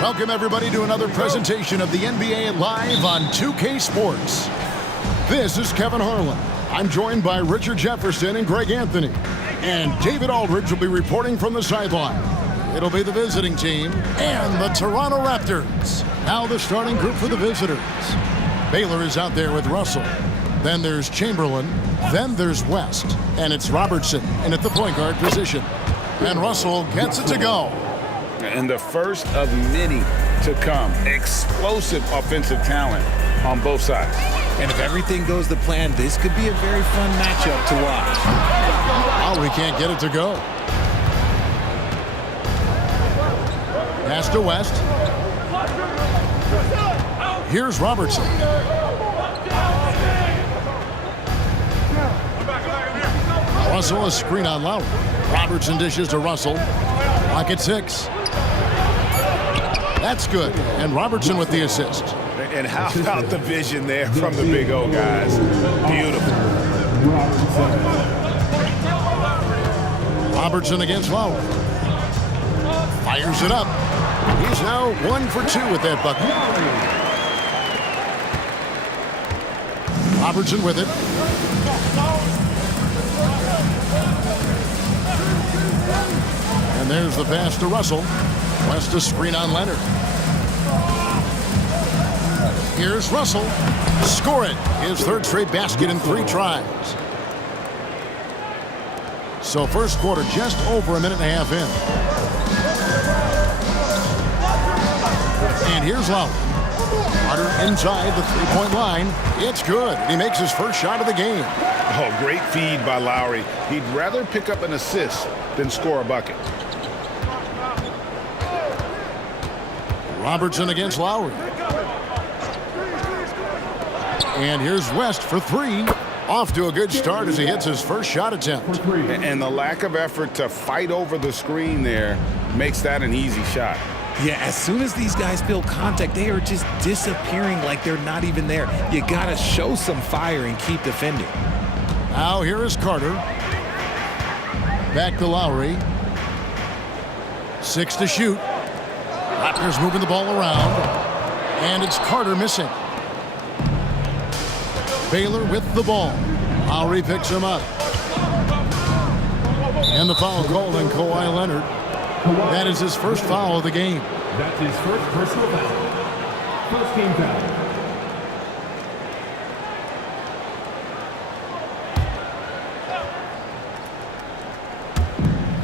Welcome, everybody, to another presentation of the NBA Live on 2K Sports. This is Kevin Harlan. I'm joined by Richard Jefferson and Greg Anthony. And David Aldridge will be reporting from the sideline. It'll be the visiting team and the Toronto Raptors. Now the starting group for the visitors. Baylor is out there with Russell. Then there's Chamberlain. Then there's West. And it's Robertson in at the point guard position. And Russell gets it to go. And the first of many to come. Explosive offensive talent on both sides. And if everything goes to plan, this could be a very fun matchup to watch. Oh, we can't get it to go. Pass to West. Here's Robertson. Russell, a screen on Lowry. Robertson dishes to Russell. Clock at 6. That's good. And Robertson with the assist. And how about the vision there from the Big O guys? Beautiful. Robertson against Lowry. Fires it up. He's now 1 for 2 with that bucket. Robertson with it. And there's the pass to Russell. West a screen on Leonard. Here's Russell. Score it. His third straight basket in 3 tries. So first quarter just over a minute and a half in. And here's Lowry. Carter inside the three-point line. It's good. He makes his first shot of the game. Oh, great feed by Lowry. He'd rather pick up an assist than score a bucket. Robertson against Lowry. And here's West for 3. Off to a good start as he hits his first shot attempt. And the lack of effort to fight over the screen there makes that an easy shot. Yeah, as soon as these guys feel contact, they are just disappearing like they're not even there. You got to show some fire and keep defending. Now here is Carter. Back to Lowry. 6 to shoot. Raptors moving the ball around. And it's Carter missing. Baylor with the ball. Lowry picks him up. And the foul called on Kawhi Leonard. That is his first foul of the game. That's his first personal foul. First team foul.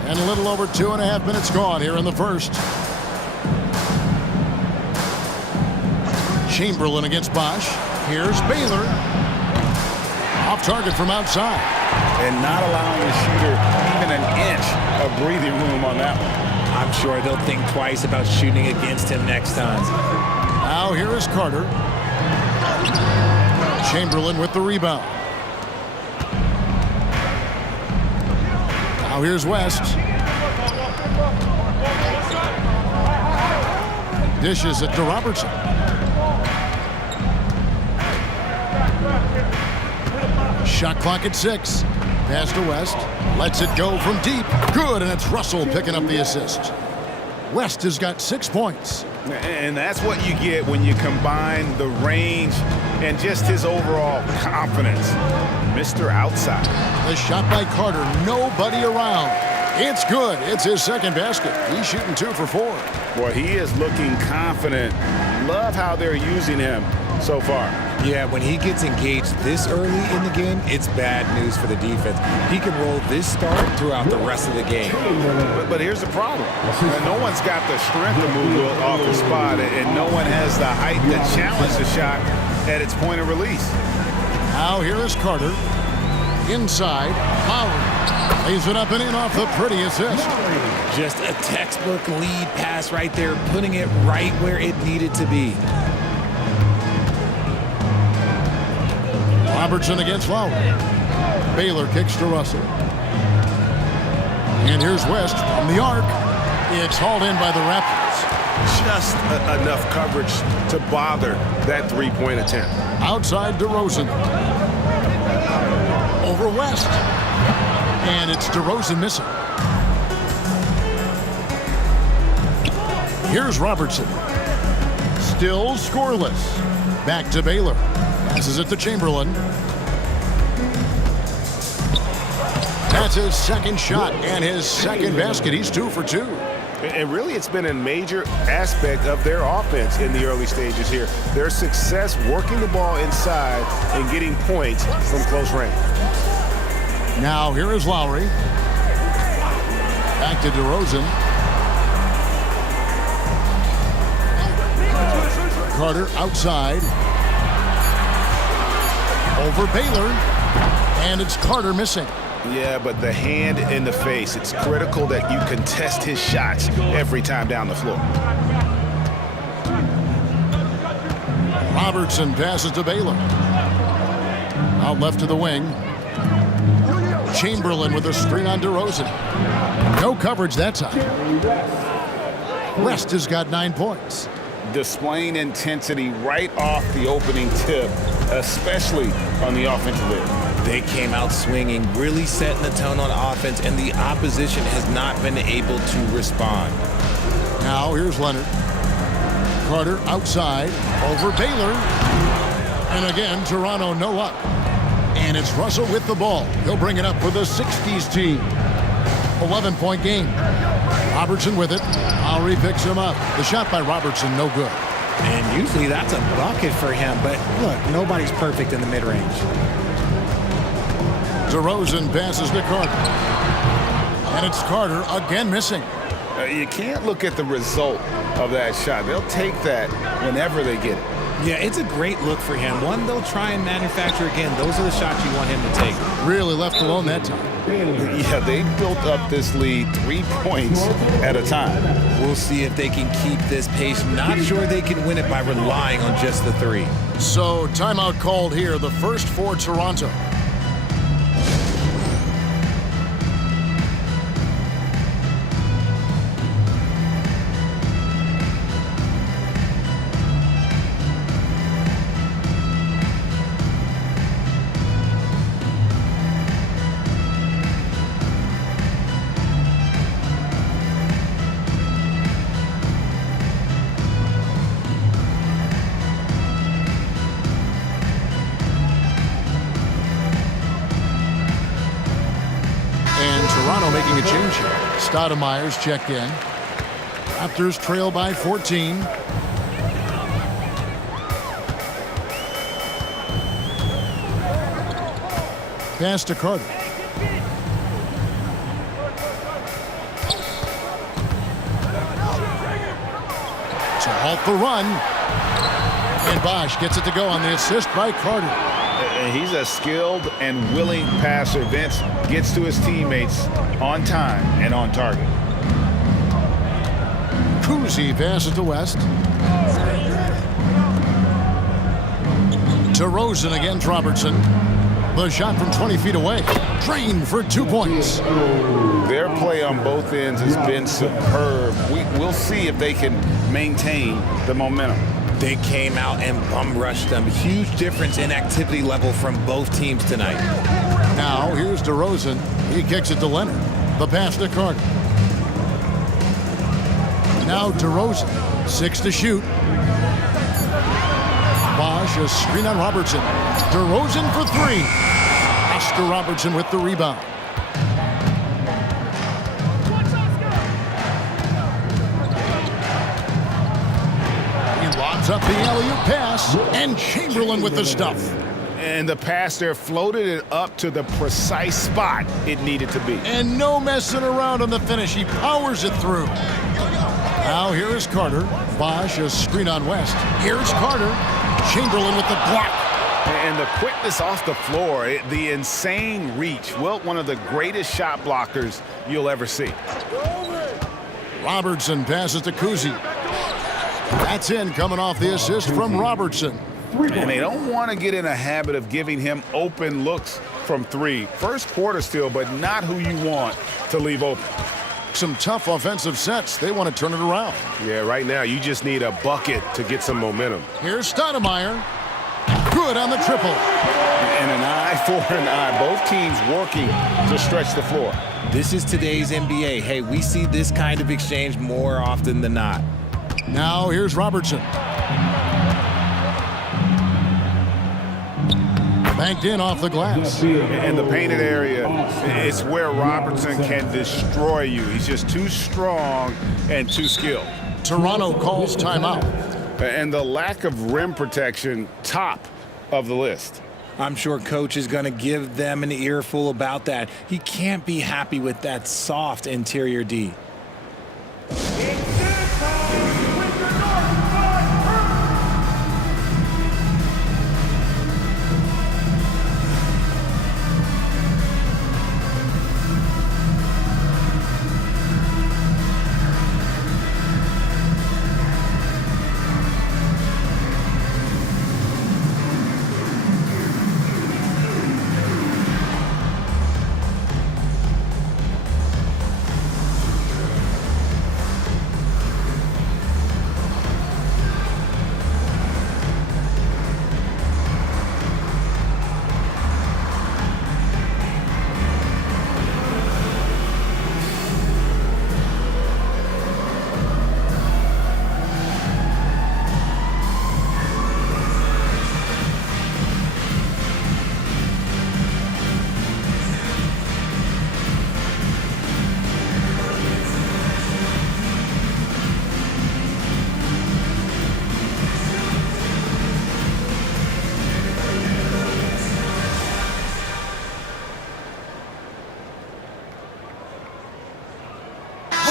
And a little over 2.5 minutes gone here in the first. Chamberlain against Bosch. Here's Baylor. Off target from outside. And not allowing the shooter even an inch of breathing room on that one. I'm sure they'll think twice about shooting against him next time. Now here is Carter. Chamberlain with the rebound. Now here's West. Dishes it to Robertson. Shot clock at 6. Pass to West. Lets it go from deep. Good, and it's Russell picking up the assist. West has got 6 points. And that's what you get when you combine the range and just his overall confidence. Mr. Outside. The shot by Carter. Nobody around. It's good. It's his second basket. He's shooting 2 for 4. Boy, he is looking confident. Love how they're using him so far. Yeah, when he gets engaged this early in the game, it's bad news for the defense. He can roll this start throughout the rest of the game. But here's the problem. No one's got the strength to move Wilt off the spot, and no one has the height to challenge the shot at its point of release. Now here is Carter. Inside. Lowry lays it up and in off the pretty assist. Just a textbook lead pass right there, putting it right where it needed to be. Robertson against Lowry. Baylor kicks to Russell. And here's West from the arc. It's hauled in by the Raptors. Just enough coverage to bother that three-point attempt. Outside DeRozan. Over West. And it's DeRozan missing. Here's Robertson. Still scoreless. Back to Baylor. Passes it to Chamberlain. That's his second shot and his second basket. He's 2 for 2. And really, it's been a major aspect of their offense in the early stages here. Their success working the ball inside and getting points from close range. Now here is Lowry. Back to DeRozan. Carter outside. Over Baylor. And it's Carter missing. Yeah, but the hand in the face, it's critical that you contest his shots every time down the floor. Robertson passes to Baylor. Out left to the wing. Chamberlain with a screen on DeRozan. No coverage that time. West has got 9 points. Displaying intensity right off the opening tip, especially on the offensive end. They came out swinging, really setting the tone on offense, and the opposition has not been able to respond. Now here's Leonard. Carter outside, over Baylor. And again, Toronto no luck. And it's Russell with the ball. He'll bring it up for the 60's team. 11-point game. Robertson with it. Lowry picks him up. The shot by Robertson, no good. And usually that's a bucket for him, but look, nobody's perfect in the mid-range. DeRozan passes to Carter. And it's Carter again missing. You can't look at the result of that shot. They'll take that whenever they get it. Yeah, it's a great look for him. One they'll try and manufacture again. Those are the shots you want him to take. Really left alone that time. Yeah, they built up this lead 3 points at a time. We'll see if they can keep this pace. Not sure they can win it by relying on just the 3. So timeout called here, the first for Toronto. Toronto making a change here. Stoudemire's checked in. Raptors trail by 14. Pass to Carter. To halt the run. And Bosch gets it to go on the assist by Carter. He's a skilled and willing passer. Vince gets to his teammates on time and on target. Kuzi passes to West. DeRozan against Robertson. The shot from 20 feet away. Drained for 2 points. Their play on both ends has been superb. We'll see if they can maintain the momentum. They came out and bum rushed them. Huge difference in activity level from both teams tonight. Now here's DeRozan. He kicks it to Leonard. The pass to Carter. Now DeRozan. 6 to shoot. Bosch, a screen on Robertson. DeRozan for 3. Oscar Robertson with the rebound. Up the alley-oop pass, and Chamberlain with the stuff. And the pass there floated it up to the precise spot it needed to be. And no messing around on the finish. He powers it through. Now here is Carter. Bosch, a screen on West. Here's Carter. Chamberlain with the block. And the quickness off the floor, the insane reach. Well, one of the greatest shot blockers you'll ever see. Robertson passes to Kuzi. That's in, coming off the assist from Robertson. And they don't want to get in a habit of giving him open looks from 3. First quarter still, but not who you want to leave open. Some tough offensive sets. They want to turn it around. Yeah, right now you just need a bucket to get some momentum. Here's Stoudemire. Good on the triple. And an eye for an eye. Both teams working to stretch the floor. This is today's NBA. Hey, we see this kind of exchange more often than not. Now here's Robertson. Banked in off the glass. In the painted area, it's where Robertson can destroy you. He's just too strong and too skilled. Toronto calls timeout. And the lack of rim protection, top of the list. I'm sure coach is going to give them an earful about that. He can't be happy with that soft interior D.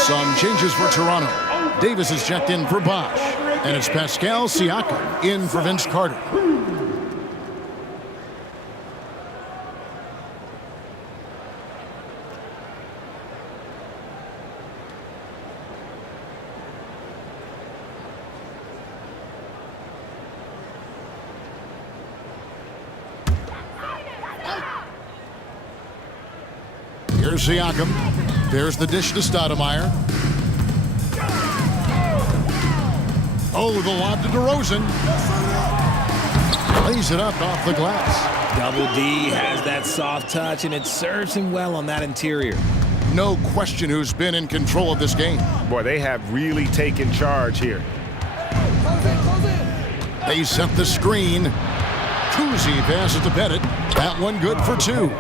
Some changes for Toronto. Davis is checked in for Bosch. And it's Pascal Siakam in for Vince Carter. Here's Siakam. There's the dish to Stoudemire. Oh, the lob to DeRozan. Lays it up off the glass. Double D has that soft touch, and it serves him well on that interior. No question who's been in control of this game. Boy, they have really taken charge here. They set the screen. Kuzi passes to Bennett. That one good for two.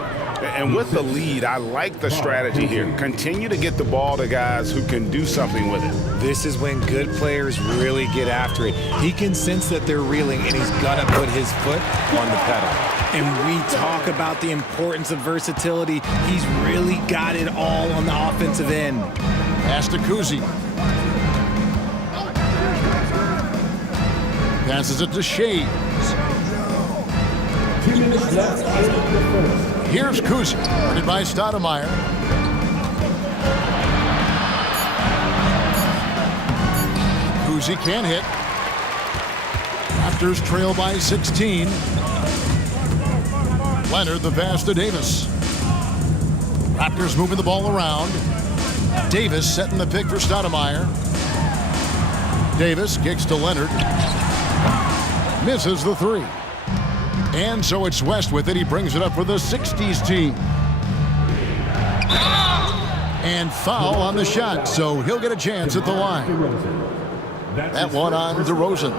And with the lead, I like the strategy here. Continue to get the ball to guys who can do something with it. This is when good players really get after it. He can sense that they're reeling, and he's going to put his foot on the pedal. And we talk about the importance of versatility. He's really got it all on the offensive end. Pass to Kuzi. Passes it to Shea. 2 minutes left in the first. Here's Kuzi, guarded by Stoudemire. Kuzi can hit. Raptors trail by 16. Leonard the pass to Davis. Raptors moving the ball around. Davis setting the pick for Stoudemire. Davis kicks to Leonard. Misses the three. And so it's West with it. He brings it up for the 60's team. And foul on the shot, so he'll get a chance at the line. That one on DeRozan.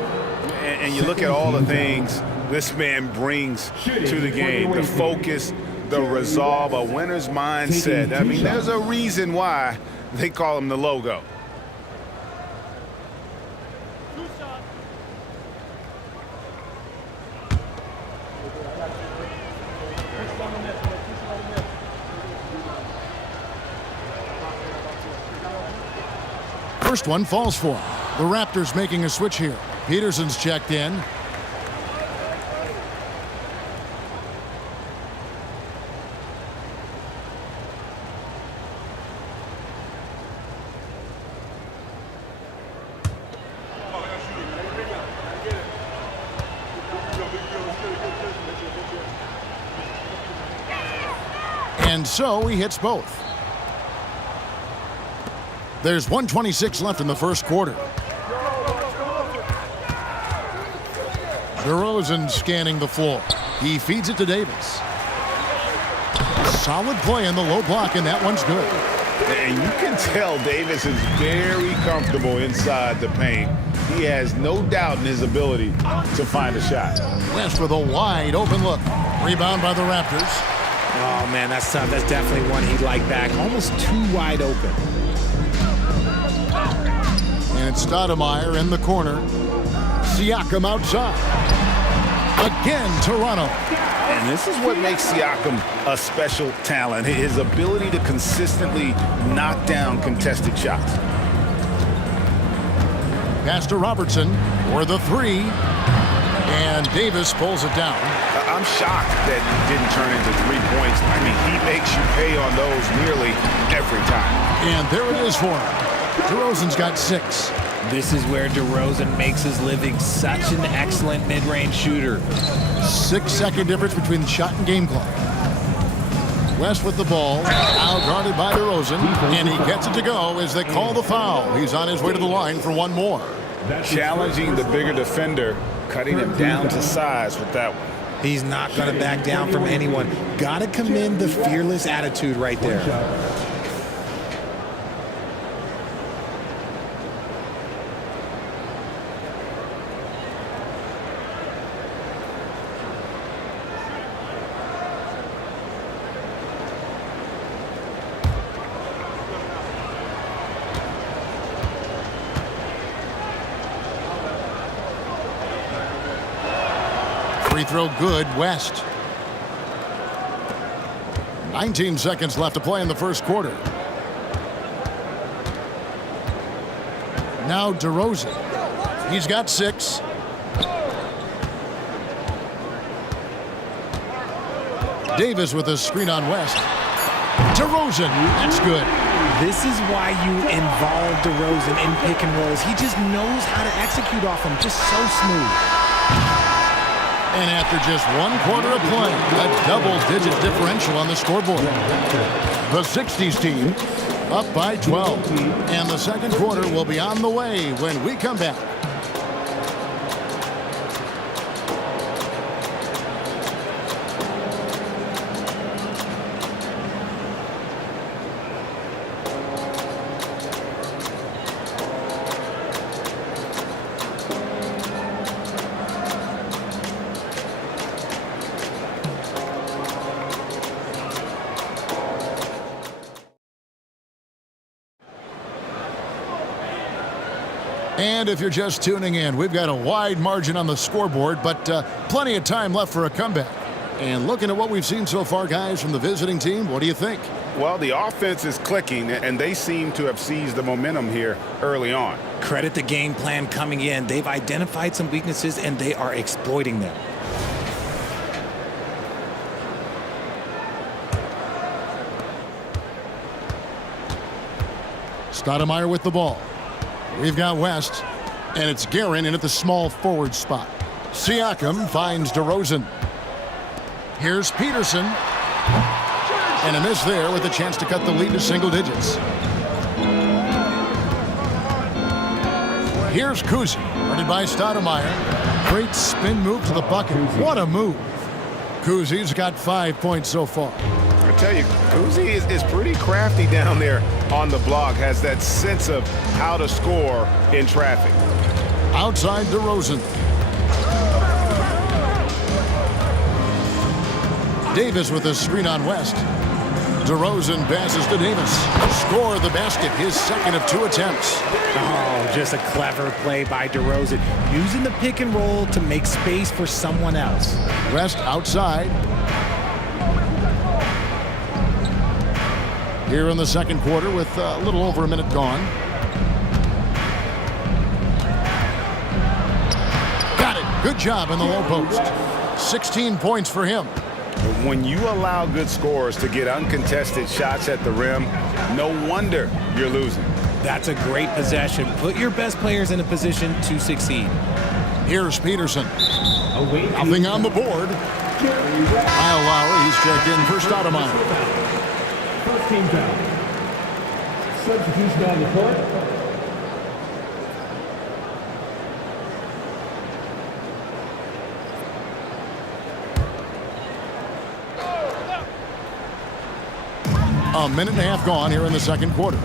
And you look at all the things this man brings to the game. The focus, the resolve, a winner's mindset. I mean, there's a reason why they call him the logo. First one falls for him. The Raptors making a switch here. Peterson's checked in. And so he hits both. There's 1:26 left in the first quarter. DeRozan scanning the floor. He feeds it to Davis. Solid play in the low block, and that one's good. And you can tell Davis is very comfortable inside the paint. He has no doubt in his ability to find a shot. West with a wide open look. Rebound by the Raptors. Oh, man, that's tough. That's definitely one he'd like back. Almost too wide open. And it's Stoudemire in the corner. Siakam outside. Again, Toronto. And this is what makes Siakam a special talent, his ability to consistently knock down contested shots. Pass to Robertson for the three. And Davis pulls it down. I'm shocked that it didn't turn into 3 points. I mean, he makes you pay on those nearly every time. And there it is for him. DeRozan's got 6. This is where DeRozan makes his living. Such an excellent mid-range shooter. 6-second difference between the shot and game clock. West with the ball, now guarded by DeRozan, and he gets it to go as they call the foul. He's on his way to the line for one more. Challenging the bigger defender, cutting him down to size with that one. He's not going to back down from anyone. Got to commend the fearless attitude right there. Free throw good, West. 19 seconds left to play in the first quarter. Now DeRozan. He's got 6. Davis with a screen on West. DeRozan, that's good. This is why you involve DeRozan in pick and rolls. He just knows how to execute off them, just so smooth. And after just 1 quarter of play, a double-digit differential on the scoreboard. The 60's team up by 12. And the second quarter will be on the way when we come back. And if you're just tuning in, we've got a wide margin on the scoreboard, but plenty of time left for a comeback. And looking at what we've seen so far, guys, from the visiting team, what do you think? Well, the offense is clicking, and they seem to have seized the momentum here early on. Credit the game plan coming in. They've identified some weaknesses, and they are exploiting them. Stoudemire with the ball. We've got West, and it's Guerin in at the small forward spot. Siakam finds DeRozan. Here's Peterson. And a miss there with a chance to cut the lead to single digits. Here's Kuzi, guarded by Stoudemire. Great spin move to the bucket. What a move. Kuzi's got 5 points so far. I tell you, Kuzi is pretty crafty down there on the block, has that sense of how to score in traffic. Outside DeRozan. Davis with a screen on West. DeRozan passes to Davis. Score the basket, his second of 2 attempts. Oh, just a clever play by DeRozan, using the pick and roll to make space for someone else. West outside. Here in the second quarter with a little over a minute gone. Got it. Good job in the low post. 16 points for him. When you allow good scorers to get uncontested shots at the rim, no wonder you're losing. That's a great possession. Put your best players in a position to succeed. Here's Peterson. Nothing on the board. Kyle Lowry, he's checked in for Stoudemire. First team foul. Substitution on the court. A minute and a half gone here in the second quarter.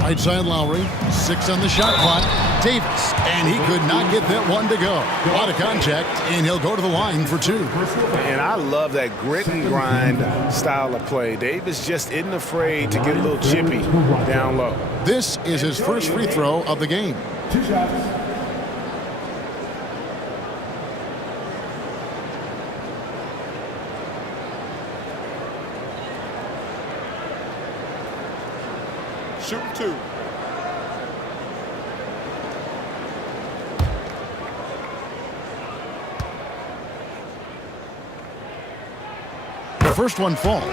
Right side Lowry, 6 on the shot clock. Davis, and he could not get that one to go. A lot of contact, and he'll go to the line for 2. And I love that grit and grind style of play. Davis just isn't afraid to get a little chippy down low. This is his first free throw of the game. 2 shots. Shoot 2. The first one falls.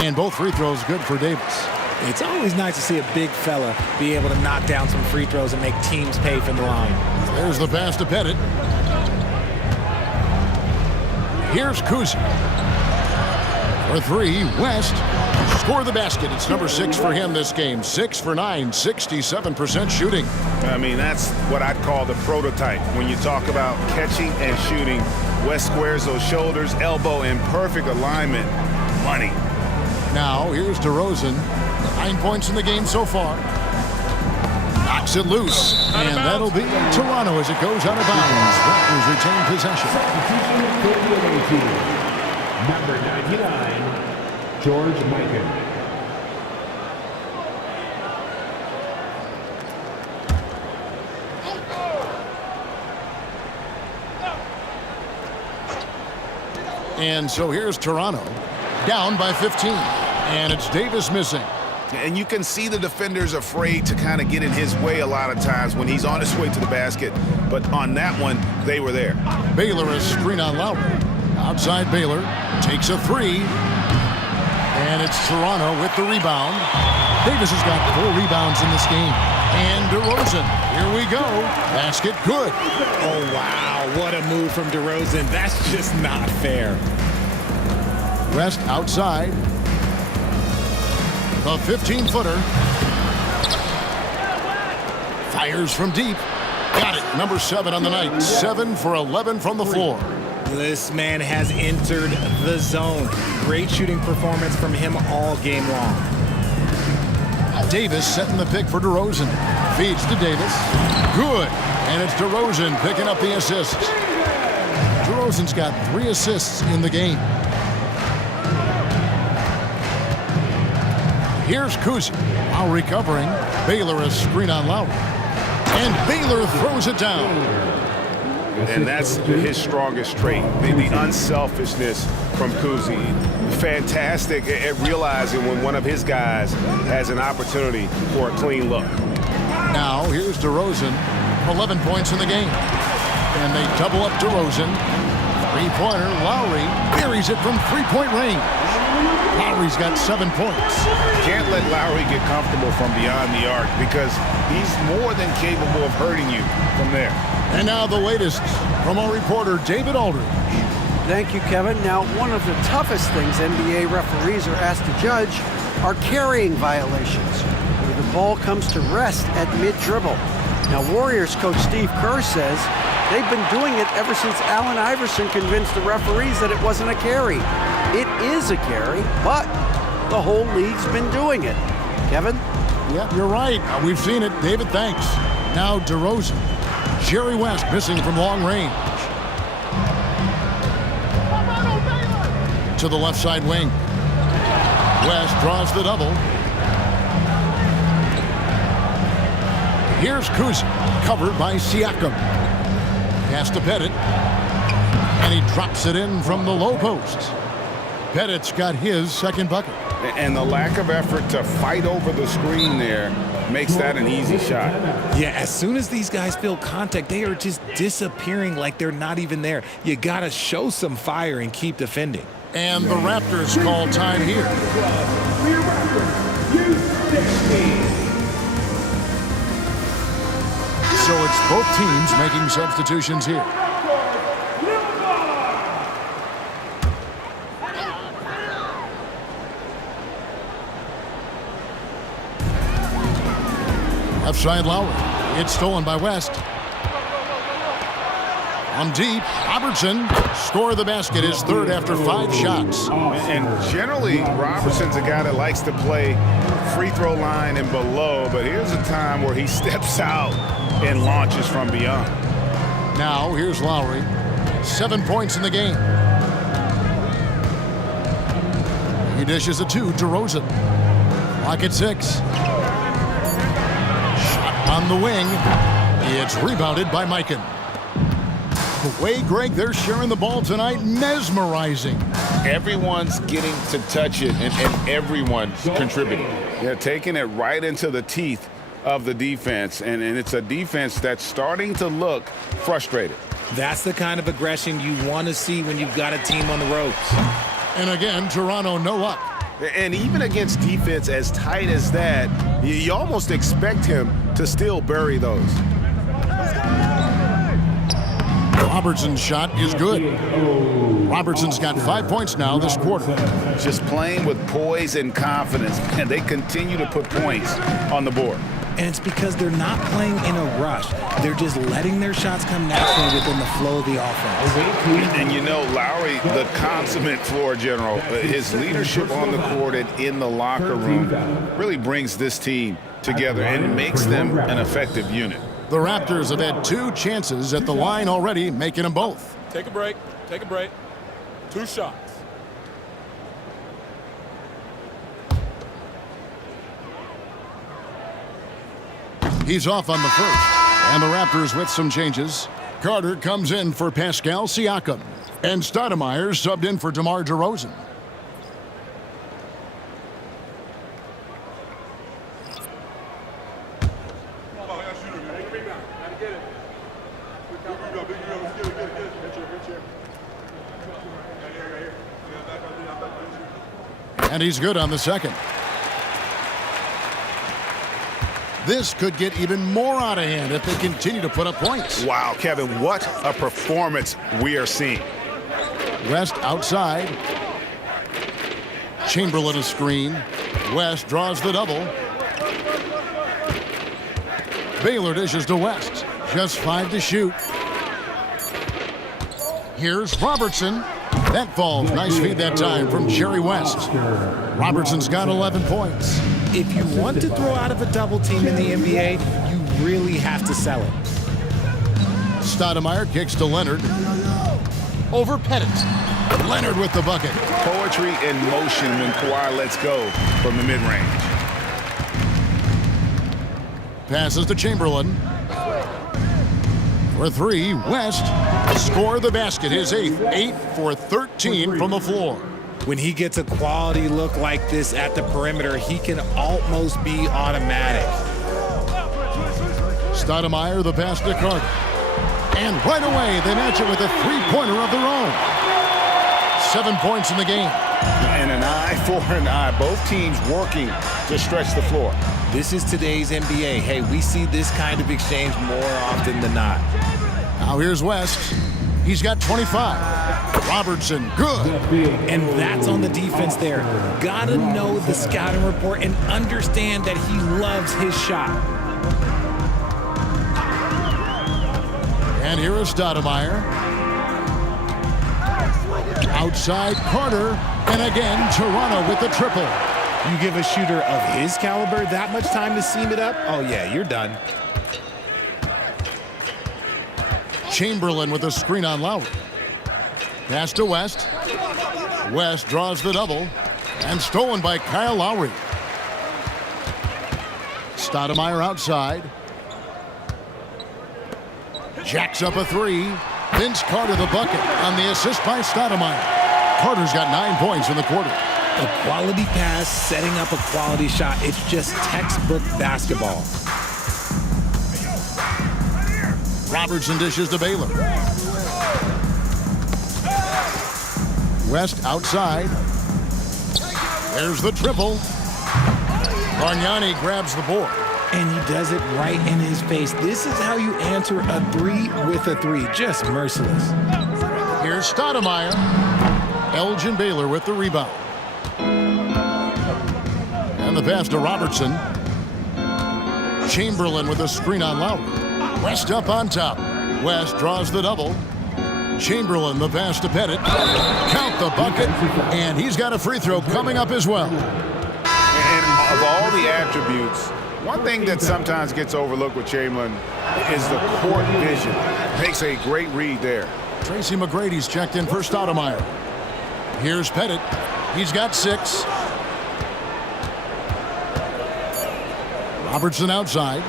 And both free throws good for Davis. It's always nice to see a big fella be able to knock down some free throws and make teams pay from the line. There's the pass to Pettit. Here's Kuzi. For 3, West. Score the basket. It's number 6 for him this game. 6 for 9, 67% shooting. I mean, that's what I'd call the prototype. When you talk about catching and shooting, West squares those shoulders, elbow in perfect alignment. Money. Now, here's DeRozan. 9 points in the game so far. Knocks it loose. And that'll be Toronto as it goes out of bounds. Raptors retain possession. Substitution number 99, George Mikan. And so here's Toronto. Down by 15. And it's Davis missing. And you can see the defenders afraid to kind of get in his way a lot of times when he's on his way to the basket. But on that one, they were there. Baylor is screen on Lowry. Outside Baylor takes a 3. And it's Toronto with the rebound. Davis has got 4 rebounds in this game. And DeRozan, here we go. Basket good. Oh, wow. What a move from DeRozan. That's just not fair. West outside. The 15-footer. Fires from deep. Got it. Number 7 on the night. 7 for 11 from the floor. This man has entered the zone. Great shooting performance from him all game long. Davis setting the pick for DeRozan. Feeds to Davis. Good. And it's DeRozan picking up the assists. DeRozan's got 3 assists in the game. Here's Kuzi. Now recovering. Baylor is screen on Lowry. And Baylor throws it down. And that's his strongest trait, the unselfishness from Kuzi. Fantastic at realizing when one of his guys has an opportunity for a clean look. Now here's DeRozan. 11 points in the game. And they double up DeRozan. Three-pointer. Lowry buries it from three-point range. Lowry's got 7 points. Can't let Lowry get comfortable from beyond the arc because he's more than capable of hurting you from there. And now the latest from our reporter, David Aldridge. Thank you, Kevin. Now, one of the toughest things NBA referees are asked to judge are carrying violations, where the ball comes to rest at mid-dribble. Now, Warriors coach Steve Kerr says they've been doing it ever since Allen Iverson convinced the referees that it wasn't a carry. It is a carry, but the whole league's been doing it. Kevin? Yep, you're right. We've seen it. David, thanks. Now DeRozan. Jerry West missing from long range. To the left side wing. West draws the double. Here's Kuzi, covered by Siakam. Pass to Pettit. And he drops it in from the low post. Pettit's got his second bucket. And the lack of effort to fight over the screen there makes that an easy shot. Yeah, as soon as these guys feel contact, they are just disappearing like they're not even there. You got to show some fire and keep defending. And the Raptors call time here. So it's both teams making substitutions here. Left side Lowry. It's stolen by West. On deep, Robertson score the basket, his third after 5 shots. And generally, Robertson's a guy that likes to play free throw line and below, but here's a time where he steps out and launches from beyond. Now, here's Lowry. 7 points in the game. He dishes a 2 to Rosen. Clock at 6. On the wing, it's rebounded by Mikan. The way, Greg, they're sharing the ball tonight, mesmerizing. Everyone's getting to touch it, and everyone's contributing. They're taking it right into the teeth of the defense, and it's a defense that's starting to look frustrated. That's the kind of aggression you want to see when you've got a team on the ropes. And again, Toronto no luck. And even against defense as tight as that, you almost expect him to still bury those. Robertson's shot is good. Robertson's got 5 points now this quarter. Just playing with poise and confidence, and they continue to put points on the board. And it's because they're not playing in a rush. They're just letting their shots come naturally within the flow of the offense. And you know, Lowry, the consummate floor general, his leadership on the court and in the locker room really brings this team together and makes them an effective unit. The Raptors have had 2 chances at the line already, making them both. Take a break. Take a break. 2 shots. He's off on the first. And the Raptors with some changes. Carter comes in for Pascal Siakam. And Stoudemire subbed in for DeMar DeRozan. And he's good on the second. This could get even more out of hand if they continue to put up points. Wow, Kevin, what a performance we are seeing. West outside. Chamberlain a screen. West draws the double. Baylor dishes to West. Just 5 to shoot. Here's Robertson. That falls. Nice feed that time from Jerry West. Robertson's got 11 points. If you want to throw out of a double team in the NBA, you really have to sell it. Stoudemire kicks to Leonard. Over Pettit. Leonard with the bucket. Poetry in motion when Kawhi lets go from the mid-range. Passes to Chamberlain. For 3, West. Score the basket, his 8th. 8 for 13 from the floor. When he gets a quality look like this at the perimeter, he can almost be automatic. Stoudemire the pass to Carter. And right away, they match it with a 3-pointer of their own. 7 points in the game. And an eye for an eye. Both teams working to stretch the floor. This is today's NBA. Hey, we see this kind of exchange more often than not. Now here's West. He's got 25. Robertson, good. And that's on the defense there. Gotta know the scouting report and understand that he loves his shot. And here is Stoudemire. Outside Carter. And again, Toronto with the triple. You give a shooter of his caliber that much time to seam it up? Oh, yeah, you're done. Chamberlain with a screen on Lowry. Pass to West. West draws the double. And stolen by Kyle Lowry. Stoudemire outside. Jacks up a 3. Vince Carter the bucket on the assist by Stoudemire. Carter's got 9 points in the quarter. A quality pass, setting up a quality shot. It's just textbook basketball. Robertson dishes to Baylor. West outside. There's the triple. Bargnani grabs the board. and he does it right in his face. This is how you answer a three with a three. Just merciless. Here's Stoudemire. Elgin Baylor with the rebound. And the pass to Robertson. Chamberlain with a screen on Lowry. West up on top. West draws the double. Chamberlain, the pass to Pettit. Count the bucket, and he's got a free throw coming up as well. And of all the attributes, one thing that sometimes gets overlooked with Chamberlain is the court vision. Makes a great read there. Tracy McGrady's checked in for Stoudemire. Here's Pettit. He's got 6. Robertson outside.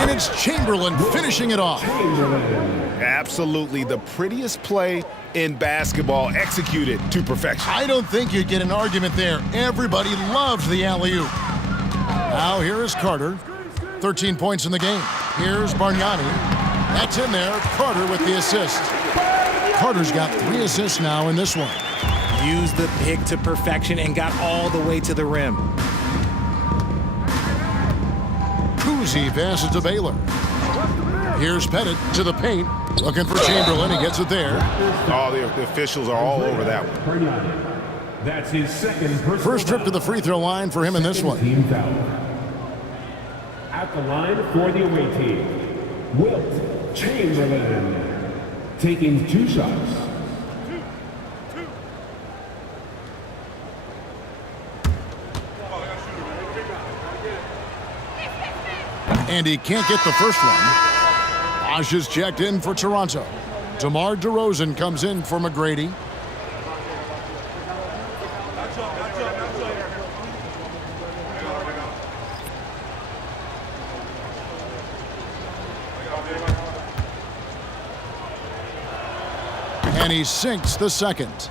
And it's Chamberlain finishing it off. Absolutely the prettiest play in basketball, executed to perfection. I don't think you'd get an argument there. Everybody loves the alley-oop. Now here is Carter. 13 points in the game. Here's Bargnani. That's in there. Carter with the assist. Carter's got 3 assists now in this one. Used the pick to perfection and got all the way to the rim. Kuzi passes to Baylor. Here's Pettit to the paint. Looking for Chamberlain. He gets it there. Oh, the officials are all over that one. That's his second First trip to the free throw line for him in this one. Team foul. At the line for the away team, Wilt Chamberlain taking 2 shots. And he can't get the first one. Bosh is checked in for Toronto. DeMar DeRozan comes in for McGrady. And he sinks the second.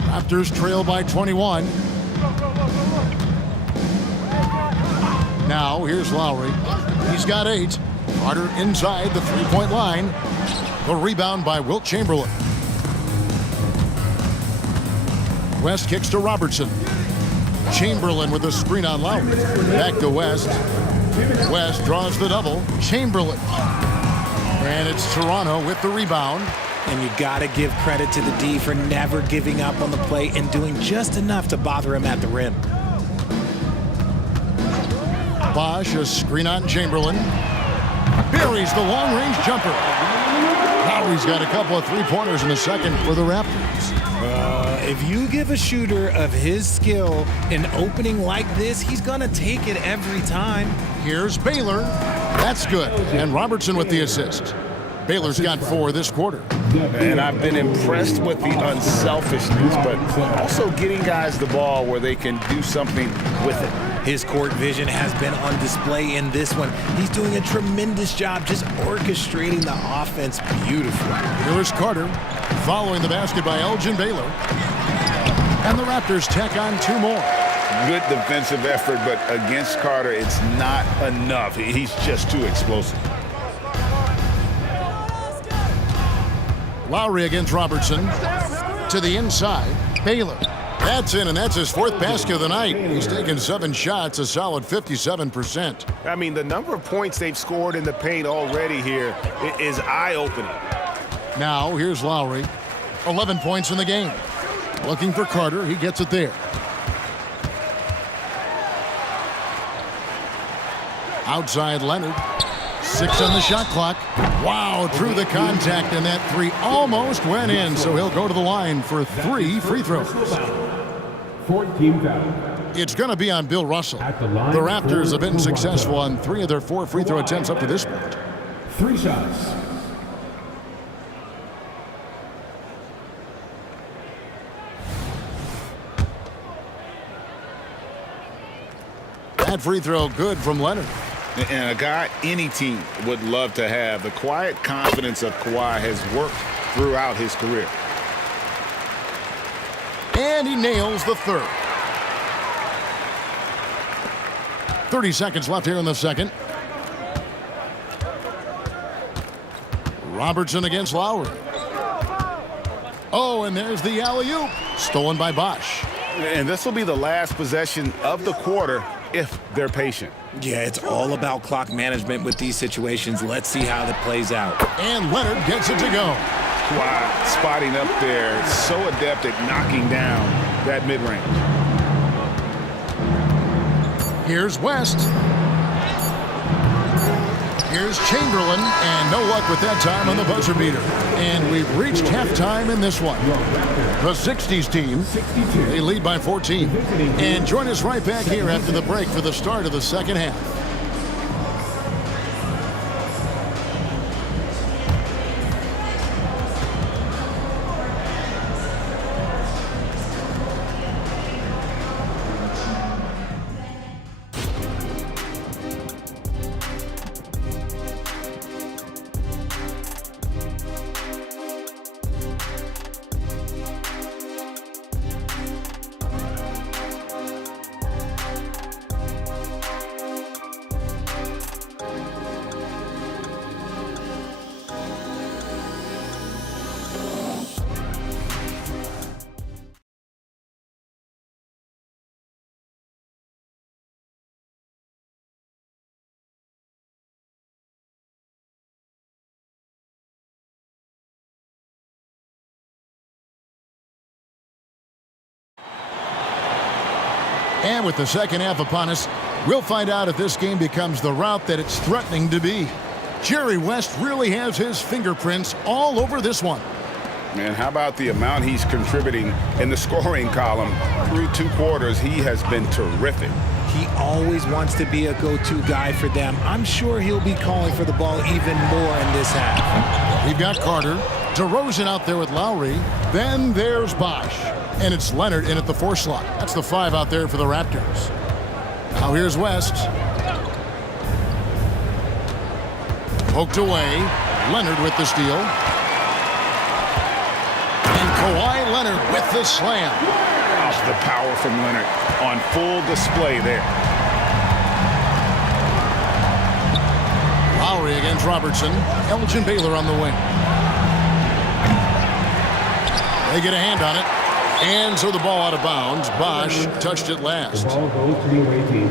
Raptors trail by 21. Now, here's Lowry. He's got 8. Carter inside the three-point line. The rebound by Wilt Chamberlain. West kicks to Robertson. Chamberlain with a screen on Lowry. Back to West. West draws the double. Chamberlain. And it's Toronto with the rebound. And you got to give credit to the D for never giving up on the play and doing just enough to bother him at the rim. Bosh, a screen on Chamberlain. Buries the long-range jumper. Lowry's got a couple of three-pointers in the second for the Raptors. If you give a shooter of his skill an opening like this, he's going to take it every time. Here's Baylor. That's good. And Robertson with the assist. Baylor's got 4 this quarter. And I've been impressed with the unselfishness, but also getting guys the ball where they can do something with it. His court vision has been on display in this one. He's doing a tremendous job just orchestrating the offense beautifully. Here is Carter, following the basket by Elgin Baylor. And the Raptors tack on 2 more. Good defensive effort, but against Carter, it's not enough. He's just too explosive. Lowry against Robertson. To the inside, Baylor. That's in, and that's his 4th basket of the night. He's taken 7 shots, a solid 57%. I mean, the number of points they've scored in the paint already here is eye-opening. Now, here's Lowry. 11 points in the game. Looking for Carter. He gets it there. Outside Leonard. 6 on the shot clock. Wow, through the contact, and that 3 almost went in, so he'll go to the line for 3 free throws. 14 foul. It's going to be on Bill Russell. The Raptors have been successful on 3 of their 4 free throw attempts up to this point. 3 shots. That free throw good from Leonard. And a guy any team would love to have. The quiet confidence of Kawhi has worked throughout his career. And he nails the 3rd. 30 seconds left here in the second. Robertson against Lowry. Oh, and there's the alley-oop. Stolen by Bosh. And this will be the last possession of the quarter. if they're patient. Yeah, it's all about clock management with these situations. Let's see how that plays out. And Leonard gets it to go. Wow, spotting up there, so adept at knocking down that mid-range. Here's West. Here's Chamberlain, and no luck with that time on the buzzer beater. And we've reached halftime in this one. The 60's team, they lead by 14. And join us right back here after the break for the start of the second half. And with the second half upon us, we'll find out if this game becomes the route that it's threatening to be. Jerry West really has his fingerprints all over this one. Man, how about the amount he's contributing in the scoring column through 2 quarters? He has been terrific. He always wants to be a go-to guy for them. I'm sure he'll be calling for the ball even more in this half. We've got Carter, DeRozan out there with Lowry. Then there's Bosch. And it's Leonard in at the 4 slot. That's the 5 out there for the Raptors. Now here's West. Poked away. Leonard with the steal. And Kawhi Leonard with the slam. Oh, the power from Leonard on full display there. Lowry against Robertson. Elgin Baylor on the wing. They get a hand on it. And so the ball out of bounds. Bosch touched it last. The ball goes to the away team.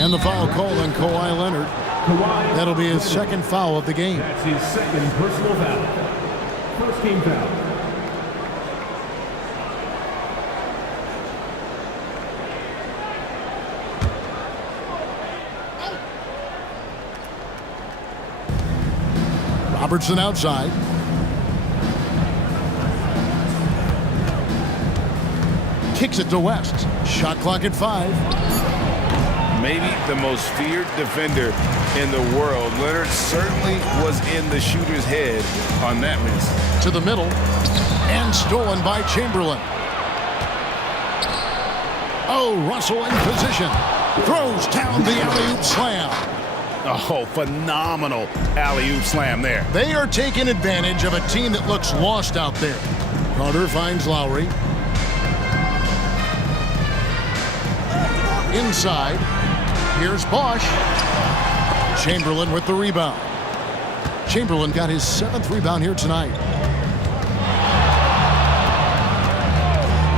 And the foul called on Kawhi Leonard. That'll be his second foul of the game. That's his second personal foul. First team foul. Robertson outside. Kicks it to West. Shot clock at 5. Maybe the most feared defender in the world. Leonard certainly was in the shooter's head on that miss. To the middle. And stolen by Chamberlain. Oh, Russell in position. Throws down the alley-oop slam. Oh, phenomenal alley-oop slam there. They are taking advantage of a team that looks lost out there. Carter finds Lowry. Inside. Here's Bosch. Chamberlain with the rebound. Chamberlain got his 7th rebound here tonight.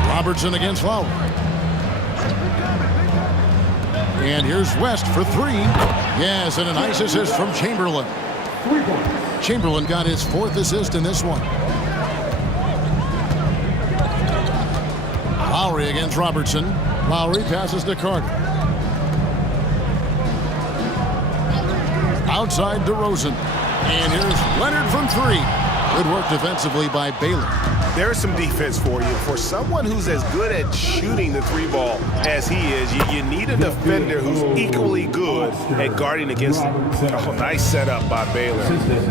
Robertson against Lowry. And here's West for 3. Yes, and a nice assist from Chamberlain. Chamberlain got his 4th assist in this one. Lowry against Robertson. Lowry passes to Carter. Outside DeRozan. And here's Leonard from 3. Good work defensively by Baylor. There's some defense for you. For someone who's as good at shooting the 3-ball as he is, you need a defender who's equally good at guarding against it. Oh, nice setup by Baylor.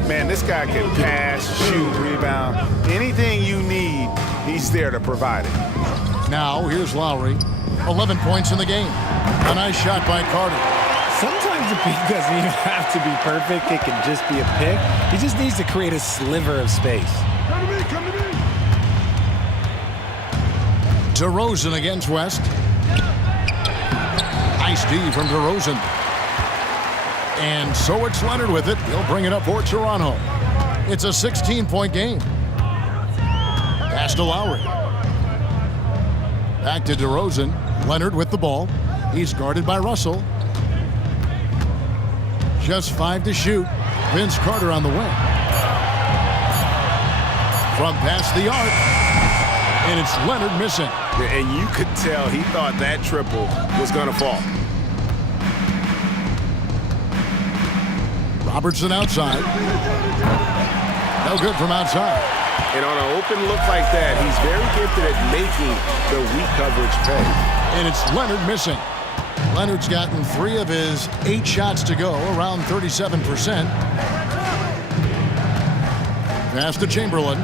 Man, this guy can pass, shoot, rebound. Anything you need, he's there to provide it. Now, here's Lowry. 11 points in the game. A nice shot by Carter. Sometimes the pick doesn't even have to be perfect. It can just be a pick. He just needs to create a sliver of space. Come to me. DeRozan against West. Nice D from DeRozan. And so it's Leonard with it. He'll bring it up for Toronto. It's a 16-point game. Pass to Lowry. Back to DeRozan. Leonard with the ball. He's guarded by Russell. Just 5 to shoot. Vince Carter on the wing. From past the arc. And it's Leonard missing. And you could tell he thought that triple was going to fall. Robertson outside. No good from outside. And on an open look like that, he's very gifted at making the weak coverage pay. And it's Leonard missing. Leonard's gotten 3 of his 8 shots to go, around 37%. Pass to Chamberlain.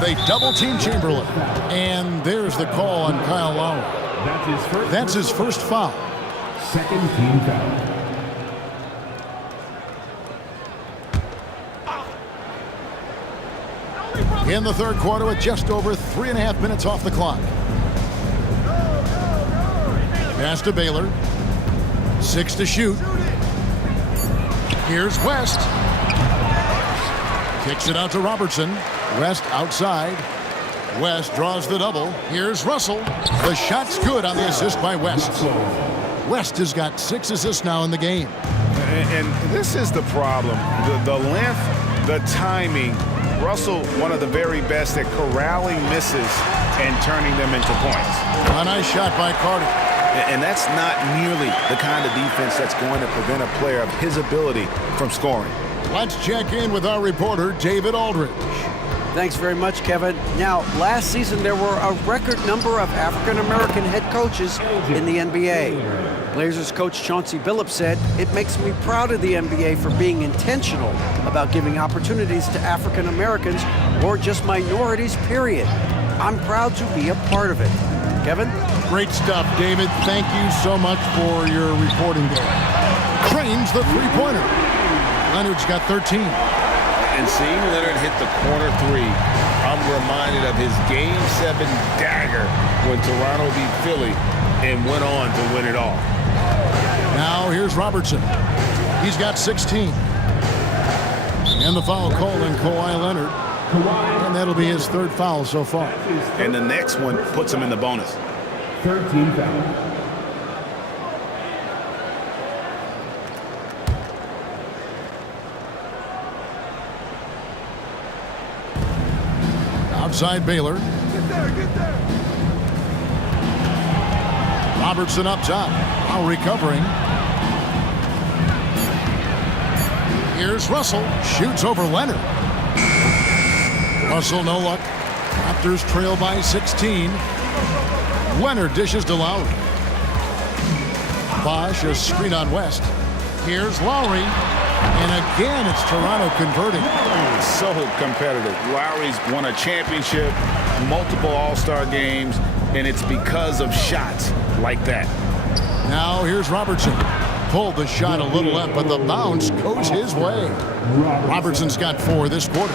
They double-team Chamberlain. And there's the call on Kyle Lowry. That's his first foul. Second team foul. In the third quarter with just over 3.5 minutes off the clock. Pass to Baylor. 6 to shoot. Here's West. Kicks it out to Robertson. West outside. West draws the double. Here's Russell. The shot's good on the assist by West. West has got 6 assists now in the game. And this is the problem. The length, the timing. Russell, one of the very best at corralling misses and turning them into points. A nice shot by Carter. And that's not nearly the kind of defense that's going to prevent a player of his ability from scoring. Let's check in with our reporter, David Aldridge. Thanks very much, Kevin. Now, last season there were a record number of African-American head coaches in the NBA. Blazers coach Chauncey Billups said, "It makes me proud of the NBA for being intentional about giving opportunities to African-Americans or just minorities, period. I'm proud to be a part of it." Kevin? Great stuff, David. Thank you so much for your reporting there. Cranes the three-pointer. Leonard's got 13. And seeing Leonard hit the corner 3, I'm reminded of his Game 7 dagger when Toronto beat Philly and went on to win it all. Now here's Robertson. He's got 16. And the foul called on Kawhi Leonard. And that'll be his 3rd foul so far. And the next one puts him in the bonus. 13 foul. Outside Baylor. Robertson up top. Now recovering. Here's Russell. Shoots over Leonard. Russell no luck. Raptors trail by 16. Leonard dishes to Lowry. Bosch a screen on West. Here's Lowry. And again, it's Toronto converting. So competitive. Lowry's won a championship, multiple All-Star games, and it's because of shots like that. Now here's Robertson. Pulled the shot a little left, but the bounce goes his way. Robertson's got 4 this quarter.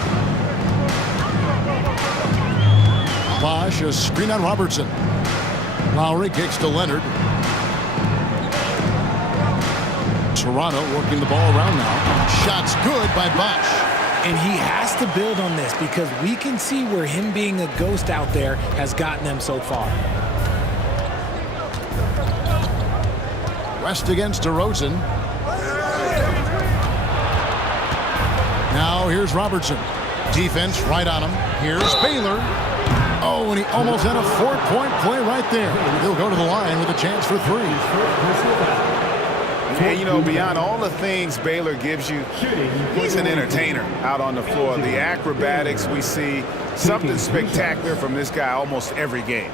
Bosch a screen on Robertson. Lowry kicks to Leonard. Toronto working the ball around now. Shots good by Bosch. And he has to build on this because we can see where him being a ghost out there has gotten them so far. West against DeRozan. Now here's Robertson. Defense right on him. Here's Baylor. Oh, and he almost had a 4-point play right there. He'll go to the line with a chance for 3. And, you know, beyond all the things Baylor gives you, he's an entertainer out on the floor. The acrobatics we see, something spectacular from this guy almost every game.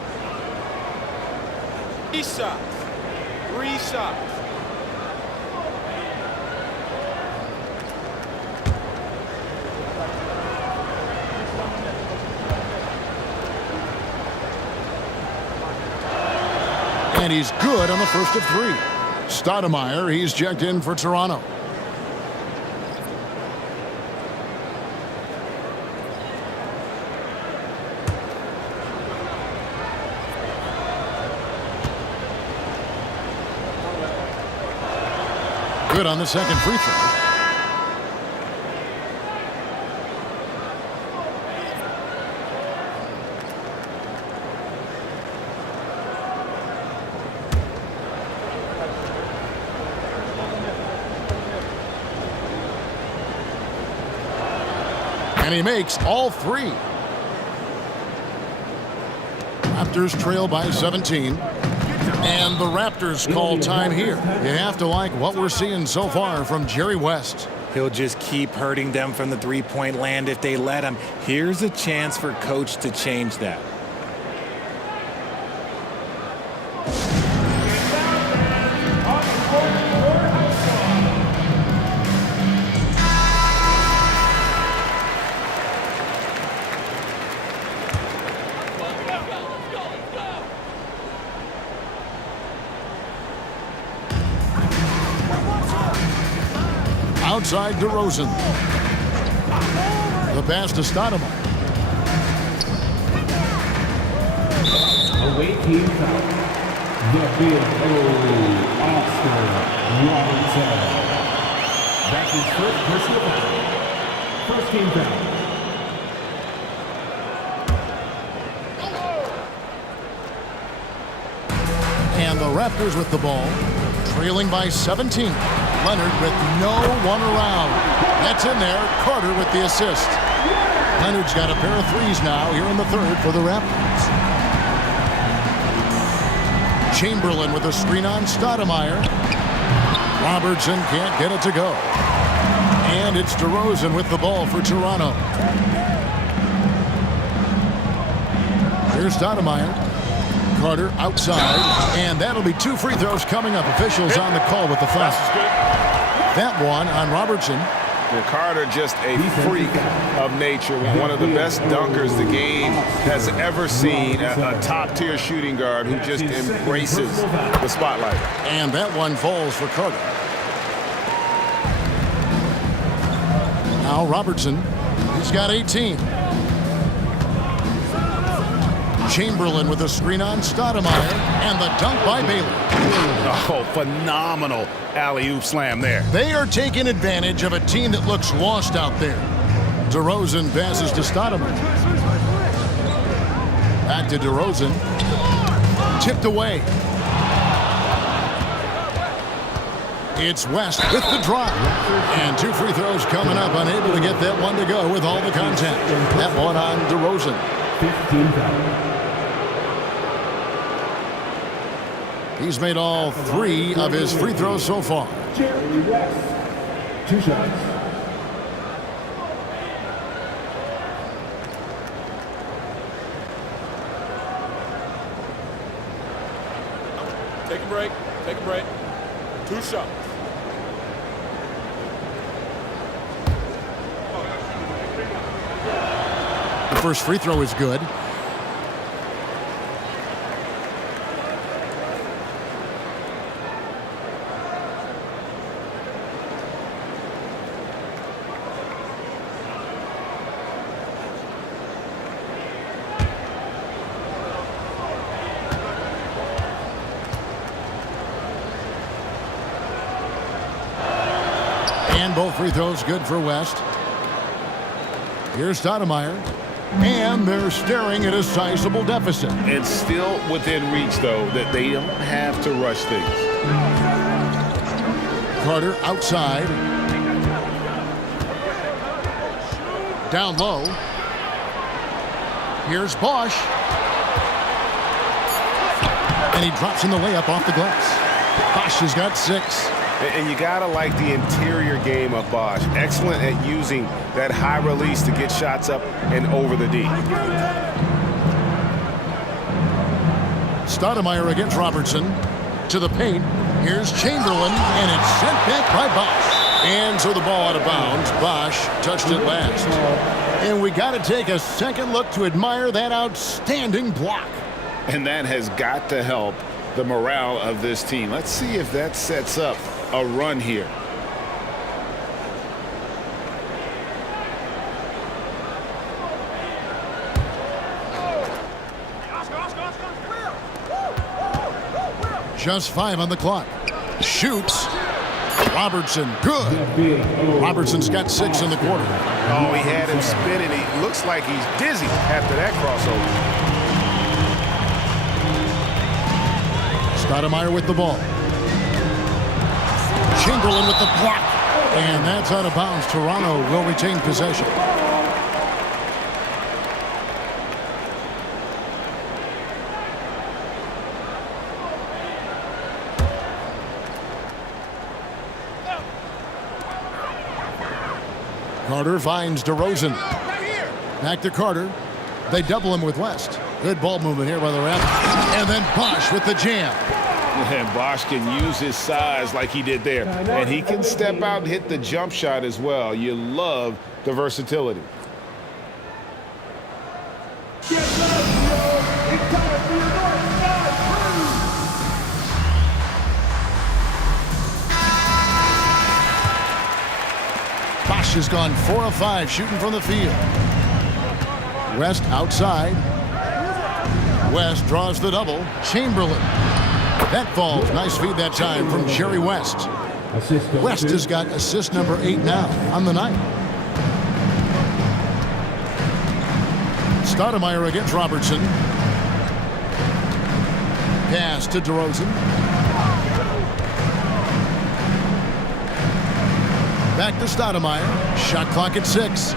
3 shots. 3 shots. And he's good on the first of 3. Stoudemire, he's checked in for Toronto. Good on the second free throw. And he makes all three. Raptors trail by 17. And the Raptors call time here. You have to like what we're seeing so far from Jerry West. He'll just keep hurting them from the three-point land if they let him. Here's a chance for Coach to change that. Outside DeRozan. The pass to Stoudemire. Away team foul. The field Oscar Robinson. That's his first personal foul. First team foul. And the Raptors with the ball, trailing by 17. Leonard with no one around. That's in there. Carter with the assist. Leonard's got a pair of threes now here in the third for the Raptors. Chamberlain with a screen on Stoudemire. Robertson can't get it to go. And it's DeRozan with the ball for Toronto. Here's Stoudemire. Carter outside, and that'll be two free throws coming up. Officials on the call with the foul. That one on Robertson. Carter just a freak of nature, one of the best dunkers the game has ever seen, a top-tier shooting guard who just embraces the spotlight. And that one falls for Carter. Now Robertson, he's got 18. Chamberlain with a screen on Stoudemire, and the dunk by Baylor. Oh, phenomenal alley-oop slam there. They are taking advantage of a team that looks lost out there. DeRozan passes to Stoudemire. Back to DeRozan. Tipped away. It's West with the drop. And two free throws coming up, unable to get that one to go with all the contact. That one on DeRozan. 15 foul. He's made all three of his free throws so far. Jerry West. Two shots. Take a break. Take a break. Two shots. The first free throw is good. And both free throws good for West. Here's Stoudemire. And they're staring at a sizable deficit. And still within reach, though, that they don't have to rush things. Carter outside. Down low. Here's Bosch. And he drops in the layup off the glass. Bosch has got 6. And you gotta like the interior game of Bosch. Excellent at using that high release to get shots up and over the D. Stoudemire against Robertson. To the paint. Here's Chamberlain, and it's sent back by Bosch. And so the ball out of bounds. Bosch touched it last. And we got to take a second look to admire that outstanding block. And that has got to help the morale of this team. Let's see if that sets up a run here. Just 5 on the clock. Shoots. Robertson, good. Robertson's got 6 in the quarter. Oh, he had him spinning. He looks like he's dizzy after that crossover. Stoudemire with the ball. Chamberlain with the block. And that's out of bounds. Toronto will retain possession. Carter finds DeRozan. Back to Carter. They double him with West. Good ball movement here by the Raptors. And then Bosch with the jam. And Bosch can use his size like he did there. And he can step out and hit the jump shot as well. You love the versatility. Bosch has gone 4 of 5 shooting from the field. West outside. West draws the double. Chamberlain. That falls. Nice feed that time from Jerry West. West has got assist number 8 now on the night. Stoudemire against Robertson. Pass to DeRozan. Back to Stoudemire. Shot clock at 6.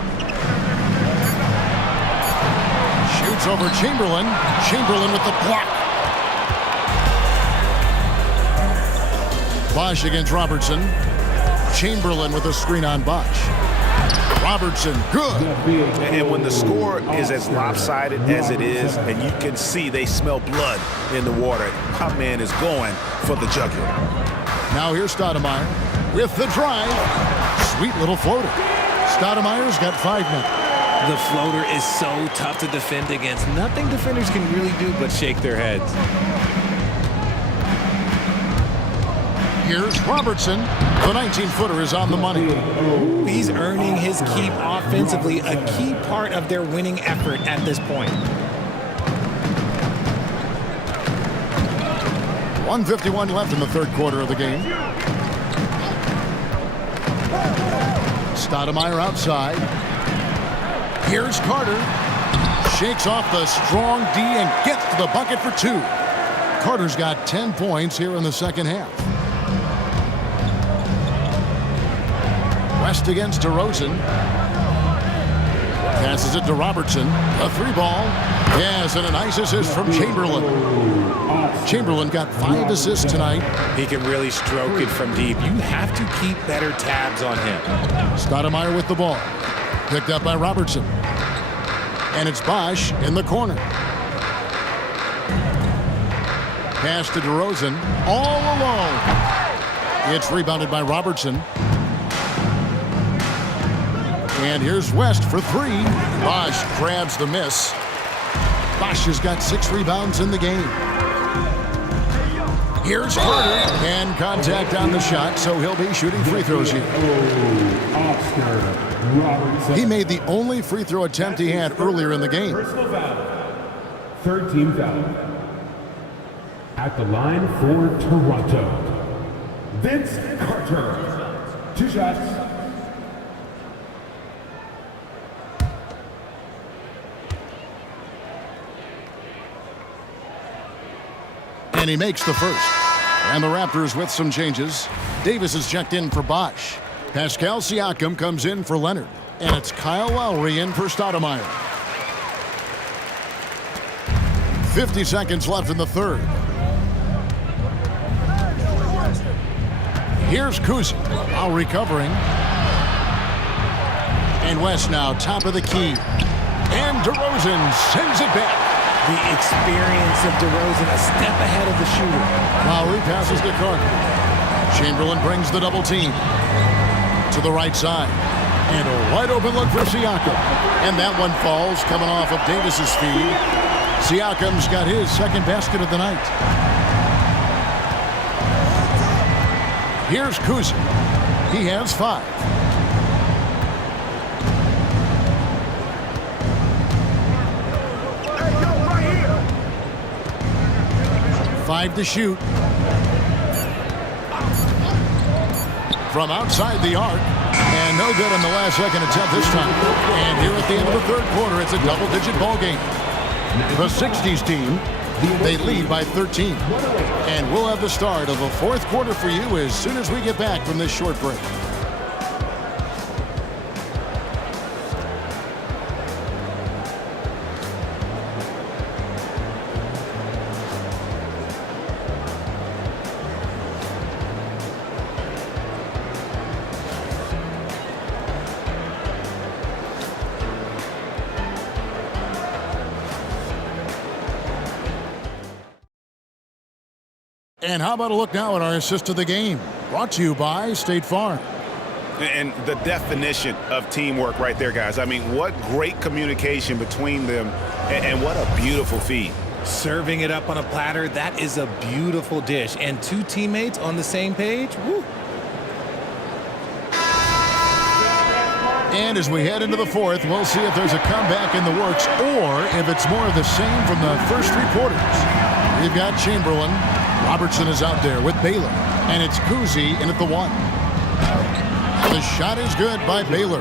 Shoots over Chamberlain. Chamberlain with the block. Bosch against Robertson. Chamberlain with a screen on Bosch. Robertson, good. And when the score is as lopsided as it is, and you can see they smell blood in the water, my man is going for the jugular. Now here's Stoudemire with the drive. Sweet little floater. Stoudemire's got 5 now. The floater is so tough to defend against. Nothing defenders can really do but shake their heads. Here's Robertson. The 19-footer is on the money. He's earning his keep offensively, a key part of their winning effort at this point. 1:51 left in the third quarter of the game. Stoudemire outside. Here's Carter. Shakes off the strong D and gets to the bucket for 2. Carter's got 10 points here in the second half. West against DeRozan. Passes it to Robertson. A 3-ball. Yes, and a nice assist from Chamberlain. Chamberlain got 5 assists tonight. He can really stroke it from deep. You have to keep better tabs on him. Stoudemire with the ball. Picked up by Robertson. And it's Bosch in the corner. Pass to DeRozan. All alone. It's rebounded by Robertson. And here's West for 3. Bosch grabs the miss. Bosch has got 6 rebounds in the game. Here's Carter. And contact on the shot, so he'll be shooting free throws here. He made the only free throw attempt he had earlier in the game. Third team foul. At the line for Toronto, Vince Carter. 2 shots. And he makes the first. And the Raptors with some changes. Davis is checked in for Bosch. Pascal Siakam comes in for Leonard. And it's Kyle Lowry in for Stoudemire. 50 seconds left in the third. Here's Kuzic. Lowry covering. And West now top of the key. And DeRozan sends it back. The experience of DeRozan a step ahead of the shooter. Lowry passes to Carter. Chamberlain brings the double team to the right side. And a wide open look for Siakam. And that one falls coming off of Davis's feed. Siakam's got his second basket of the night. Here's Kuzic. He has 5. Five to shoot. from outside the arc. And no good on the last second attempt this time. And here at the end of the third quarter, it's a double-digit ball game. The 60s team, they lead by 13. And we'll have the start of the fourth quarter for you as soon as we get back from this short break. And how about a look now at our assist of the game? Brought to you by State Farm. And the definition of teamwork right there, guys. I mean, what great communication between them, and what a beautiful feed. Serving it up on a platter, that is a beautiful dish. And two teammates on the same page, woo. And as we head into the fourth, we'll see if there's a comeback in the works or if it's more of the same from the first three quarters. We've got Chamberlain. Robertson is out there with Baylor. And it's Kuzi in at the 1. The shot is good by Baylor.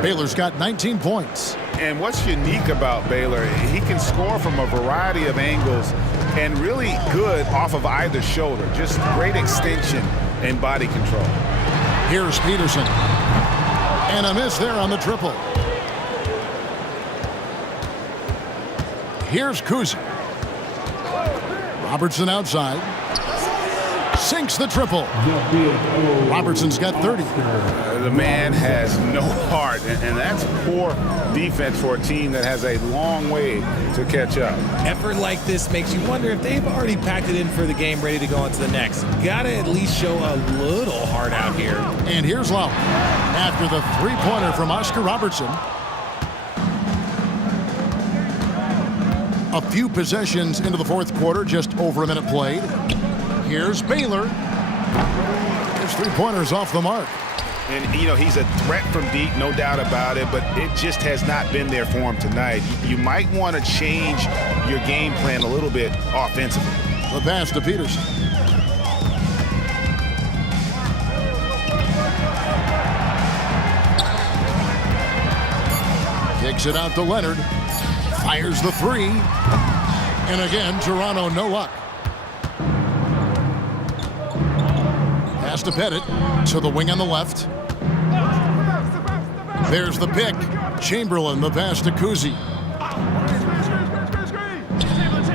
Baylor's got 19 points. And what's unique about Baylor, he can score from a variety of angles and really good off of either shoulder. Just great extension and body control. Here's Peterson. And a miss there on the triple. Here's Kuzi. Robertson outside. Sinks the triple. Robertson's got 30. The man has no heart, and that's poor defense for a team that has a long way to catch up. Effort like this makes you wonder if they've already packed it in for the game, ready to go on to the next. Gotta at least show a little heart out here. And here's Lowry after the three-pointer from Oscar Robertson. A few possessions into the fourth quarter, just over a minute played. Here's Baylor. His three-pointer's off the mark. And, you know, he's a threat from deep, no doubt about it, but it just has not been there for him tonight. You might want to change your game plan a little bit offensively. The pass to Peterson. Kicks it out to Leonard. Fires the three. And again, Toronto no luck. Pass to Pettit. To the wing on the left. There's the pick. Chamberlain, the pass to Kuzi.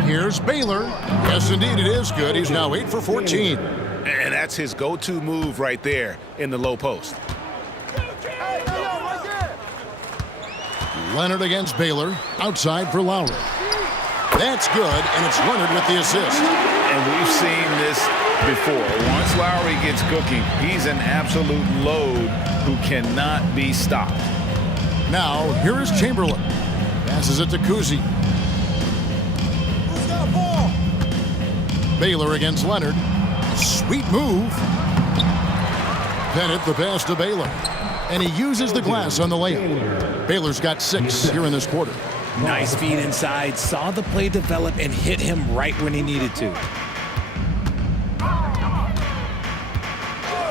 Here's Baylor. Yes, indeed, it is good. He's now 8 for 14. And that's his go-to move right there in the low post. Leonard against Baylor. Outside for Lowry. That's good, and it's Leonard with the assist. And we've seen this before. Once Lowry gets cooking, he's an absolute load who cannot be stopped. Now, here is Chamberlain. Passes it to Kuzi. Baylor against Leonard. Sweet move. Pettit the pass to Baylor. And he uses the glass on the layup. Baylor's got 6 here in this quarter. Nice feed inside. Saw the play develop and hit him right when he needed to.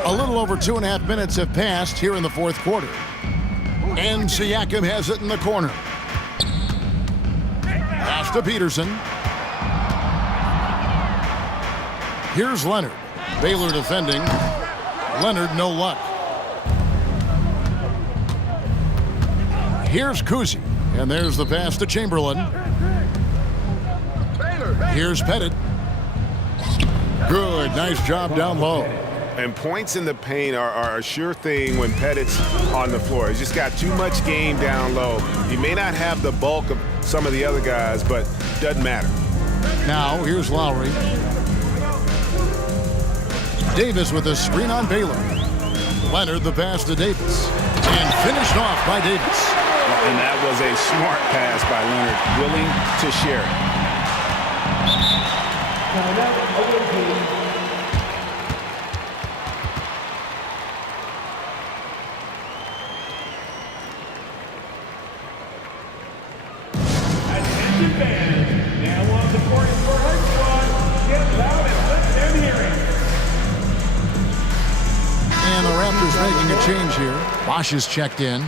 A little over 2.5 minutes have passed here in the fourth quarter. And Siakam has it in the corner. Pass to Peterson. Here's Leonard. Baylor defending. Leonard no luck. Here's Kuzi. And there's the pass to Chamberlain. Here's Pettit. Good. Nice job down low. And points in the paint are a sure thing when Pettit's on the floor. He's just got too much game down low. He may not have the bulk of some of the other guys, but doesn't matter. Now, here's Lowry. Davis with a screen on Baylor. Leonard the pass to Davis. And finished off by Davis. And that was a smart pass by Leonard, willing to share it. Now on the court for our squad. Get loud and let them hear it. And the Raptors making a change here. Bosch is checked in.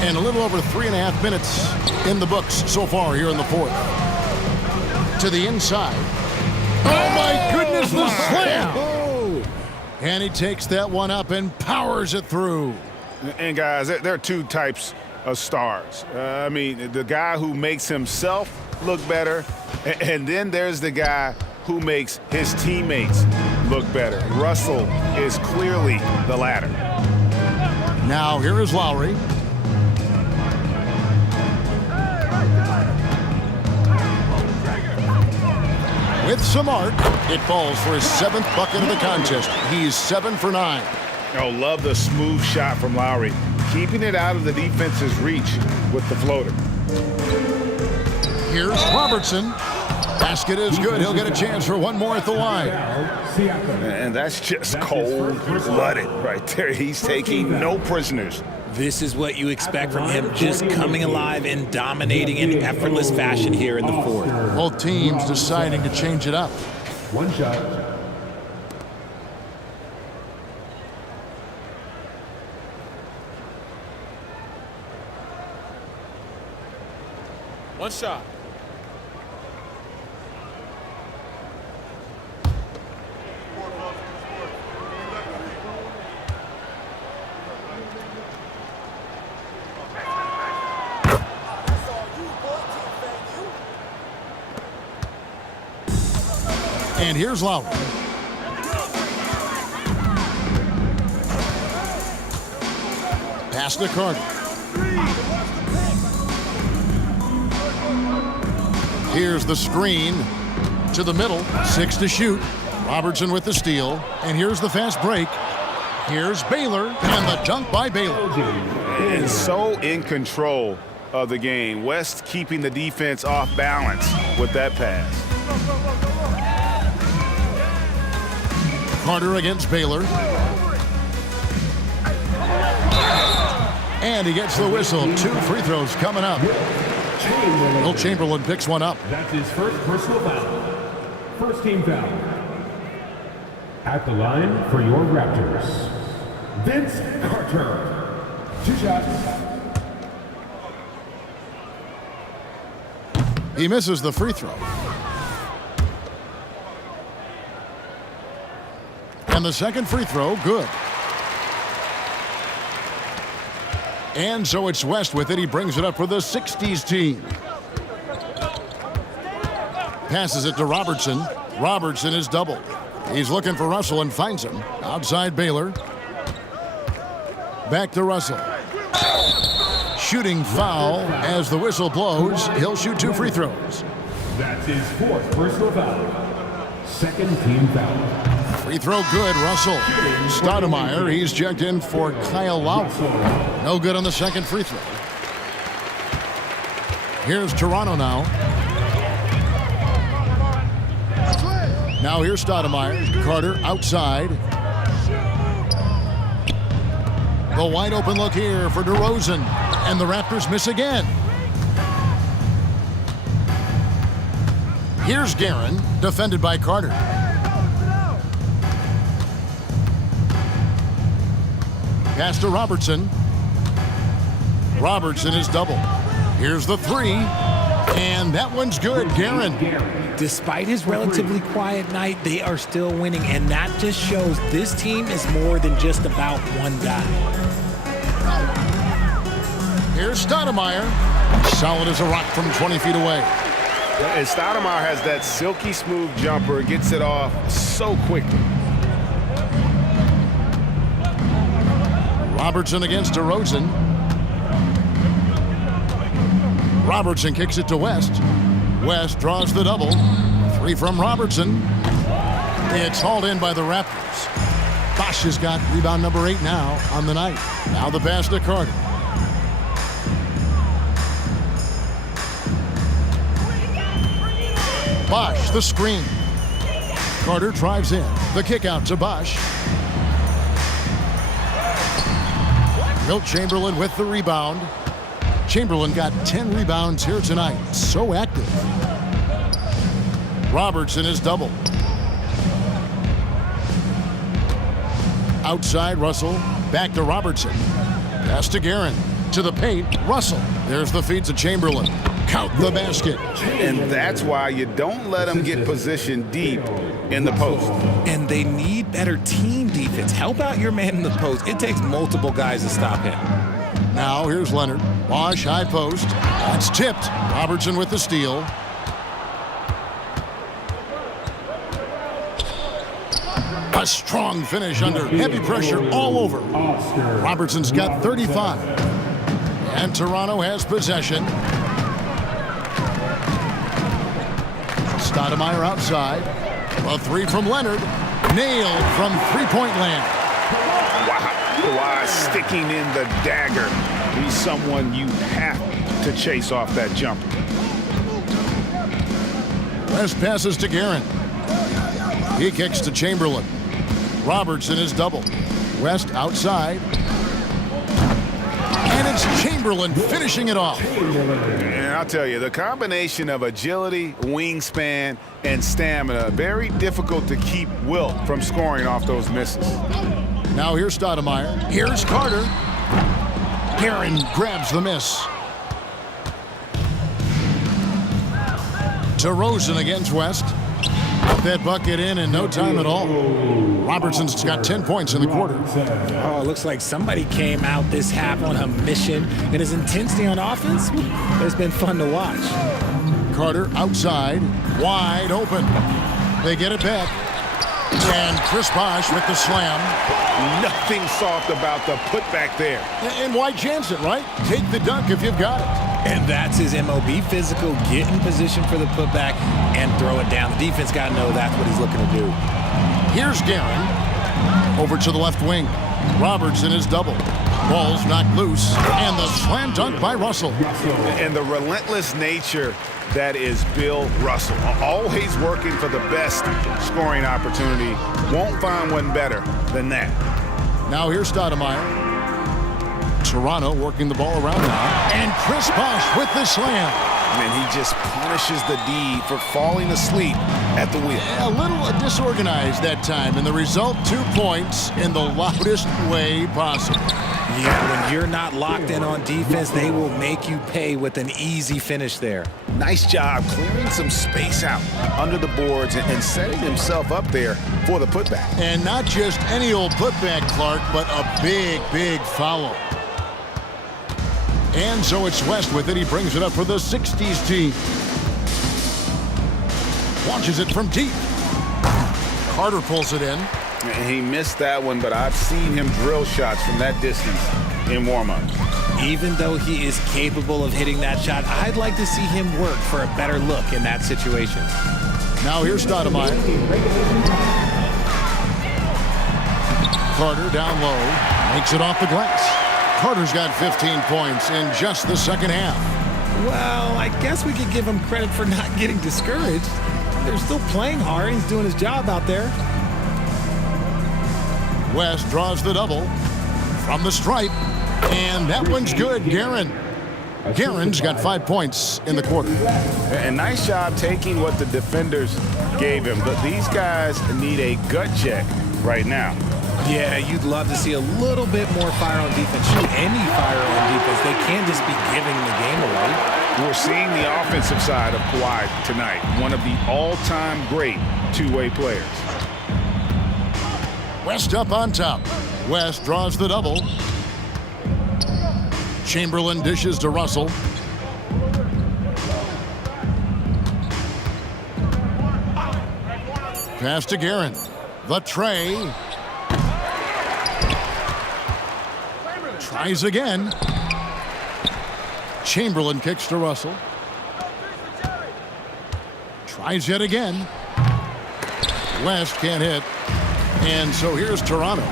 And a little over 3.5 minutes in the books so far here in the fourth. To the inside. Oh my goodness, the slam! And he takes that one up and powers it through. And guys, there are two types of stars. I mean, the guy who makes himself look better, and then there's the guy who makes his teammates look better. Russell is clearly the latter. Now here is Lowry. With some arc, it falls for his 7th bucket of the contest. He's 7 for 9. Oh, love the smooth shot from Lowry, keeping it out of the defense's reach with the floater. Here's Robertson. Basket is good. He'll get a chance for one more at the line. And that's just cold-blooded right there. He's taking no prisoners. This is what you expect from him, just coming alive and dominating in effortless fashion here in the fourth. Both teams deciding to change it up. One shot. One shot. And here's Lowry. Pass to Carter. Here's the screen to the middle. 6 to shoot. Robertson with the steal. And here's the fast break. Here's Baylor and the dunk by Baylor. And so in control of the game. West keeping the defense off balance with that pass. Carter against Baylor. And he gets the whistle. 2 free throws coming up. Will Chamberlain picks one up. That's his first personal foul. First team foul. At the line for your Raptors, Vince Carter. 2 shots. He misses the free throw. And the second free throw, good. And so it's West with it. He brings it up for the 60's team. Passes it to Robertson. Robertson is doubled. He's looking for Russell and finds him. Outside Baylor. Back to Russell. Shooting foul as the whistle blows. He'll shoot 2 free throws. That's his 4th personal foul. Second team foul. Free throw good, Russell. Stoudemire, he's checked in for Kyle Lowry. No good on the second free throw. Here's Toronto now. Now here's Stoudemire. Carter outside. The wide open look here for DeRozan. And the Raptors miss again. Here's Guerin, defended by Carter. Pass to Robertson. Robertson is doubled. Here's the 3. And that one's good. Guerin. Despite his relatively quiet night, they are still winning, and that just shows this team is more than just about one guy. Here's Stoudemire. Solid as a rock from 20 feet away. And Stoudemire has that silky smooth jumper, gets it off so quickly. Robertson against DeRozan. Robertson kicks it to West. West draws the double. 3 from Robertson. It's hauled in by the Raptors. Bosch has got rebound number 8 now on the night. Now the pass to Carter. Bosch, the screen. Carter drives in. The kick out to Bosch. Wilt Chamberlain with the rebound. Chamberlain got 10 rebounds here tonight. So active. Robertson is double. Outside Russell. Back to Robertson. Pass to Guerin. To the paint. Russell. There's the feed to Chamberlain. Count the basket. And that's why you don't let them get positioned deep in the post. And they need better team defense. Help out your man in the post. It takes multiple guys to stop him. Now here's Leonard. Bosch high post. That's tipped. Robertson with the steal. A strong finish under heavy pressure all over. Robertson's got 35. And Toronto has possession. Stoudemire outside. A three from Leonard. Nailed from three-point land. Why sticking in the dagger? He's someone you have to chase off that jumper. West passes to Guerin. He kicks to Chamberlain. Robertson is double. West outside. And it's Chamberlain finishing it off. And I'll tell you, the combination of agility, wingspan, and stamina, very difficult to keep Wilt from scoring off those misses. Now here's Stoudemire. Here's Carter. Guerin grabs the miss. DeRozan against West. Put that bucket in no time at all. Robertson's got 10 points in the quarter. Oh, it looks like somebody came out this half on a mission. And his intensity on offense has been fun to watch. Carter outside, wide open. They get it back. And Chris Bosh with the slam. Nothing soft about the putback there. And why chance it, right? Take the dunk if you've got it. And that's his MO. Be physical, get in position for the putback, and throw it down. The defense got to know that's what he's looking to do. Here's Guerin. Over to the left wing. Robertson is double. Ball's knocked loose. And the slam dunk by Russell. And the relentless nature that is Bill Russell. Always working for the best scoring opportunity. Won't find one better than that. Now here's Stoudemire. Toronto working the ball around now. And Chris Bosh with the slam. And he just punishes the D for falling asleep at the wheel. A little disorganized that time. And the result, 2 points in the loudest way possible. Yeah, when you're not locked in on defense, they will make you pay with an easy finish there. Nice job clearing some space out under the boards and setting himself up there for the putback. And not just any old putback, Clark, but a big, big follow. And so it's West with it. He brings it up for the 60's team. Launches it from deep. Carter pulls it in. He missed that one, but I've seen him drill shots from that distance in warm-up. Even though he is capable of hitting that shot, I'd like to see him work for a better look in that situation. Now here's Stoudemire. Carter down low. Makes it off the glass. Carter's got 15 points in just the second half. Well, I guess we could give him credit for not getting discouraged. They're still playing hard. He's doing his job out there. West draws the double from the stripe. And that one's good, Guerin. Guerin's got 5 points in the quarter. And nice job taking what the defenders gave him. But these guys need a gut check right now. Yeah, you'd love to see a little bit more fire on defense. Shoot any fire on defense. They can't just be giving the game away. We're seeing the offensive side of Kawhi tonight. One of the all-time great two-way players. West up on top. West draws the double. Chamberlain dishes to Russell. Pass to Guerin. The tray. Tries again. Chamberlain kicks to Russell. Tries yet again. West can't hit. And so here's Toronto.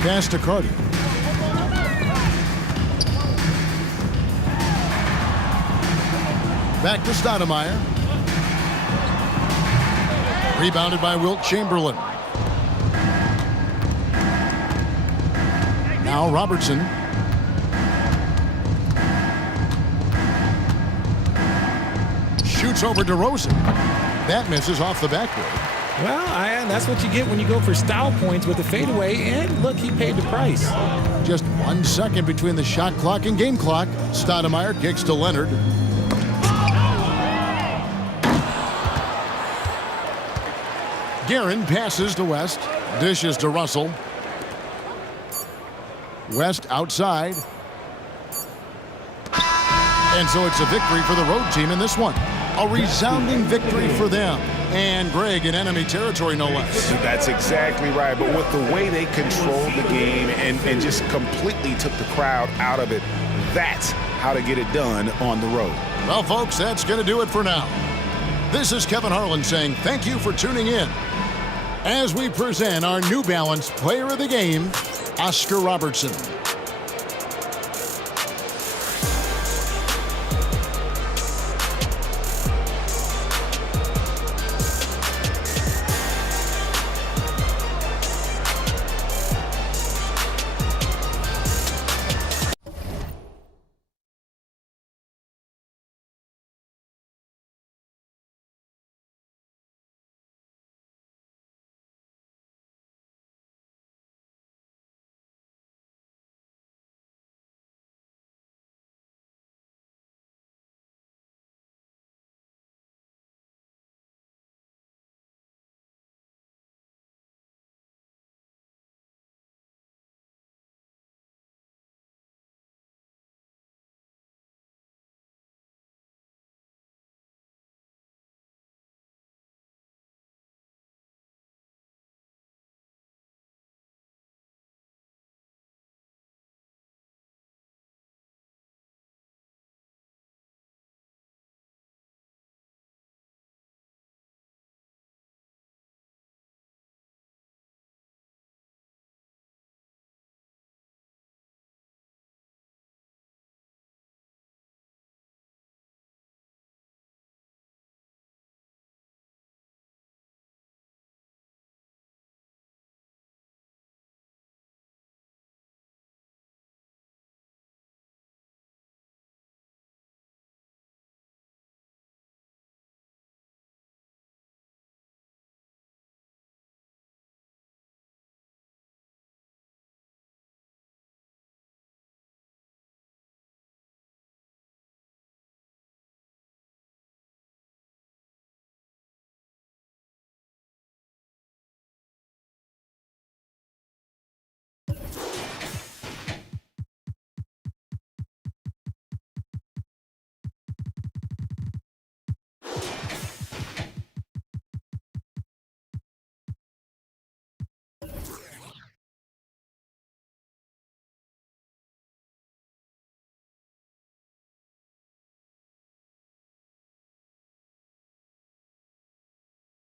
Pass to Carter. Back to Stoudemire. Rebounded by Wilt Chamberlain. Now Robertson. Shoots over DeRozan. That misses off the backboard. Well, that's what you get when you go for style points with a fadeaway, and look, he paid the price. Just 1 second between the shot clock and game clock. Stoudemire kicks to Leonard. Guerin passes to West. Dishes to Russell. West outside. And so it's a victory for the road team in this one. A resounding victory for them. And Greg in enemy territory, no less. That's exactly right. But with the way they controlled the game and just completely took the crowd out of it, that's how to get it done on the road. Well, folks, that's going to do it for now. This is Kevin Harlan saying thank you for tuning in as we present our New Balance Player of the Game, Oscar Robertson.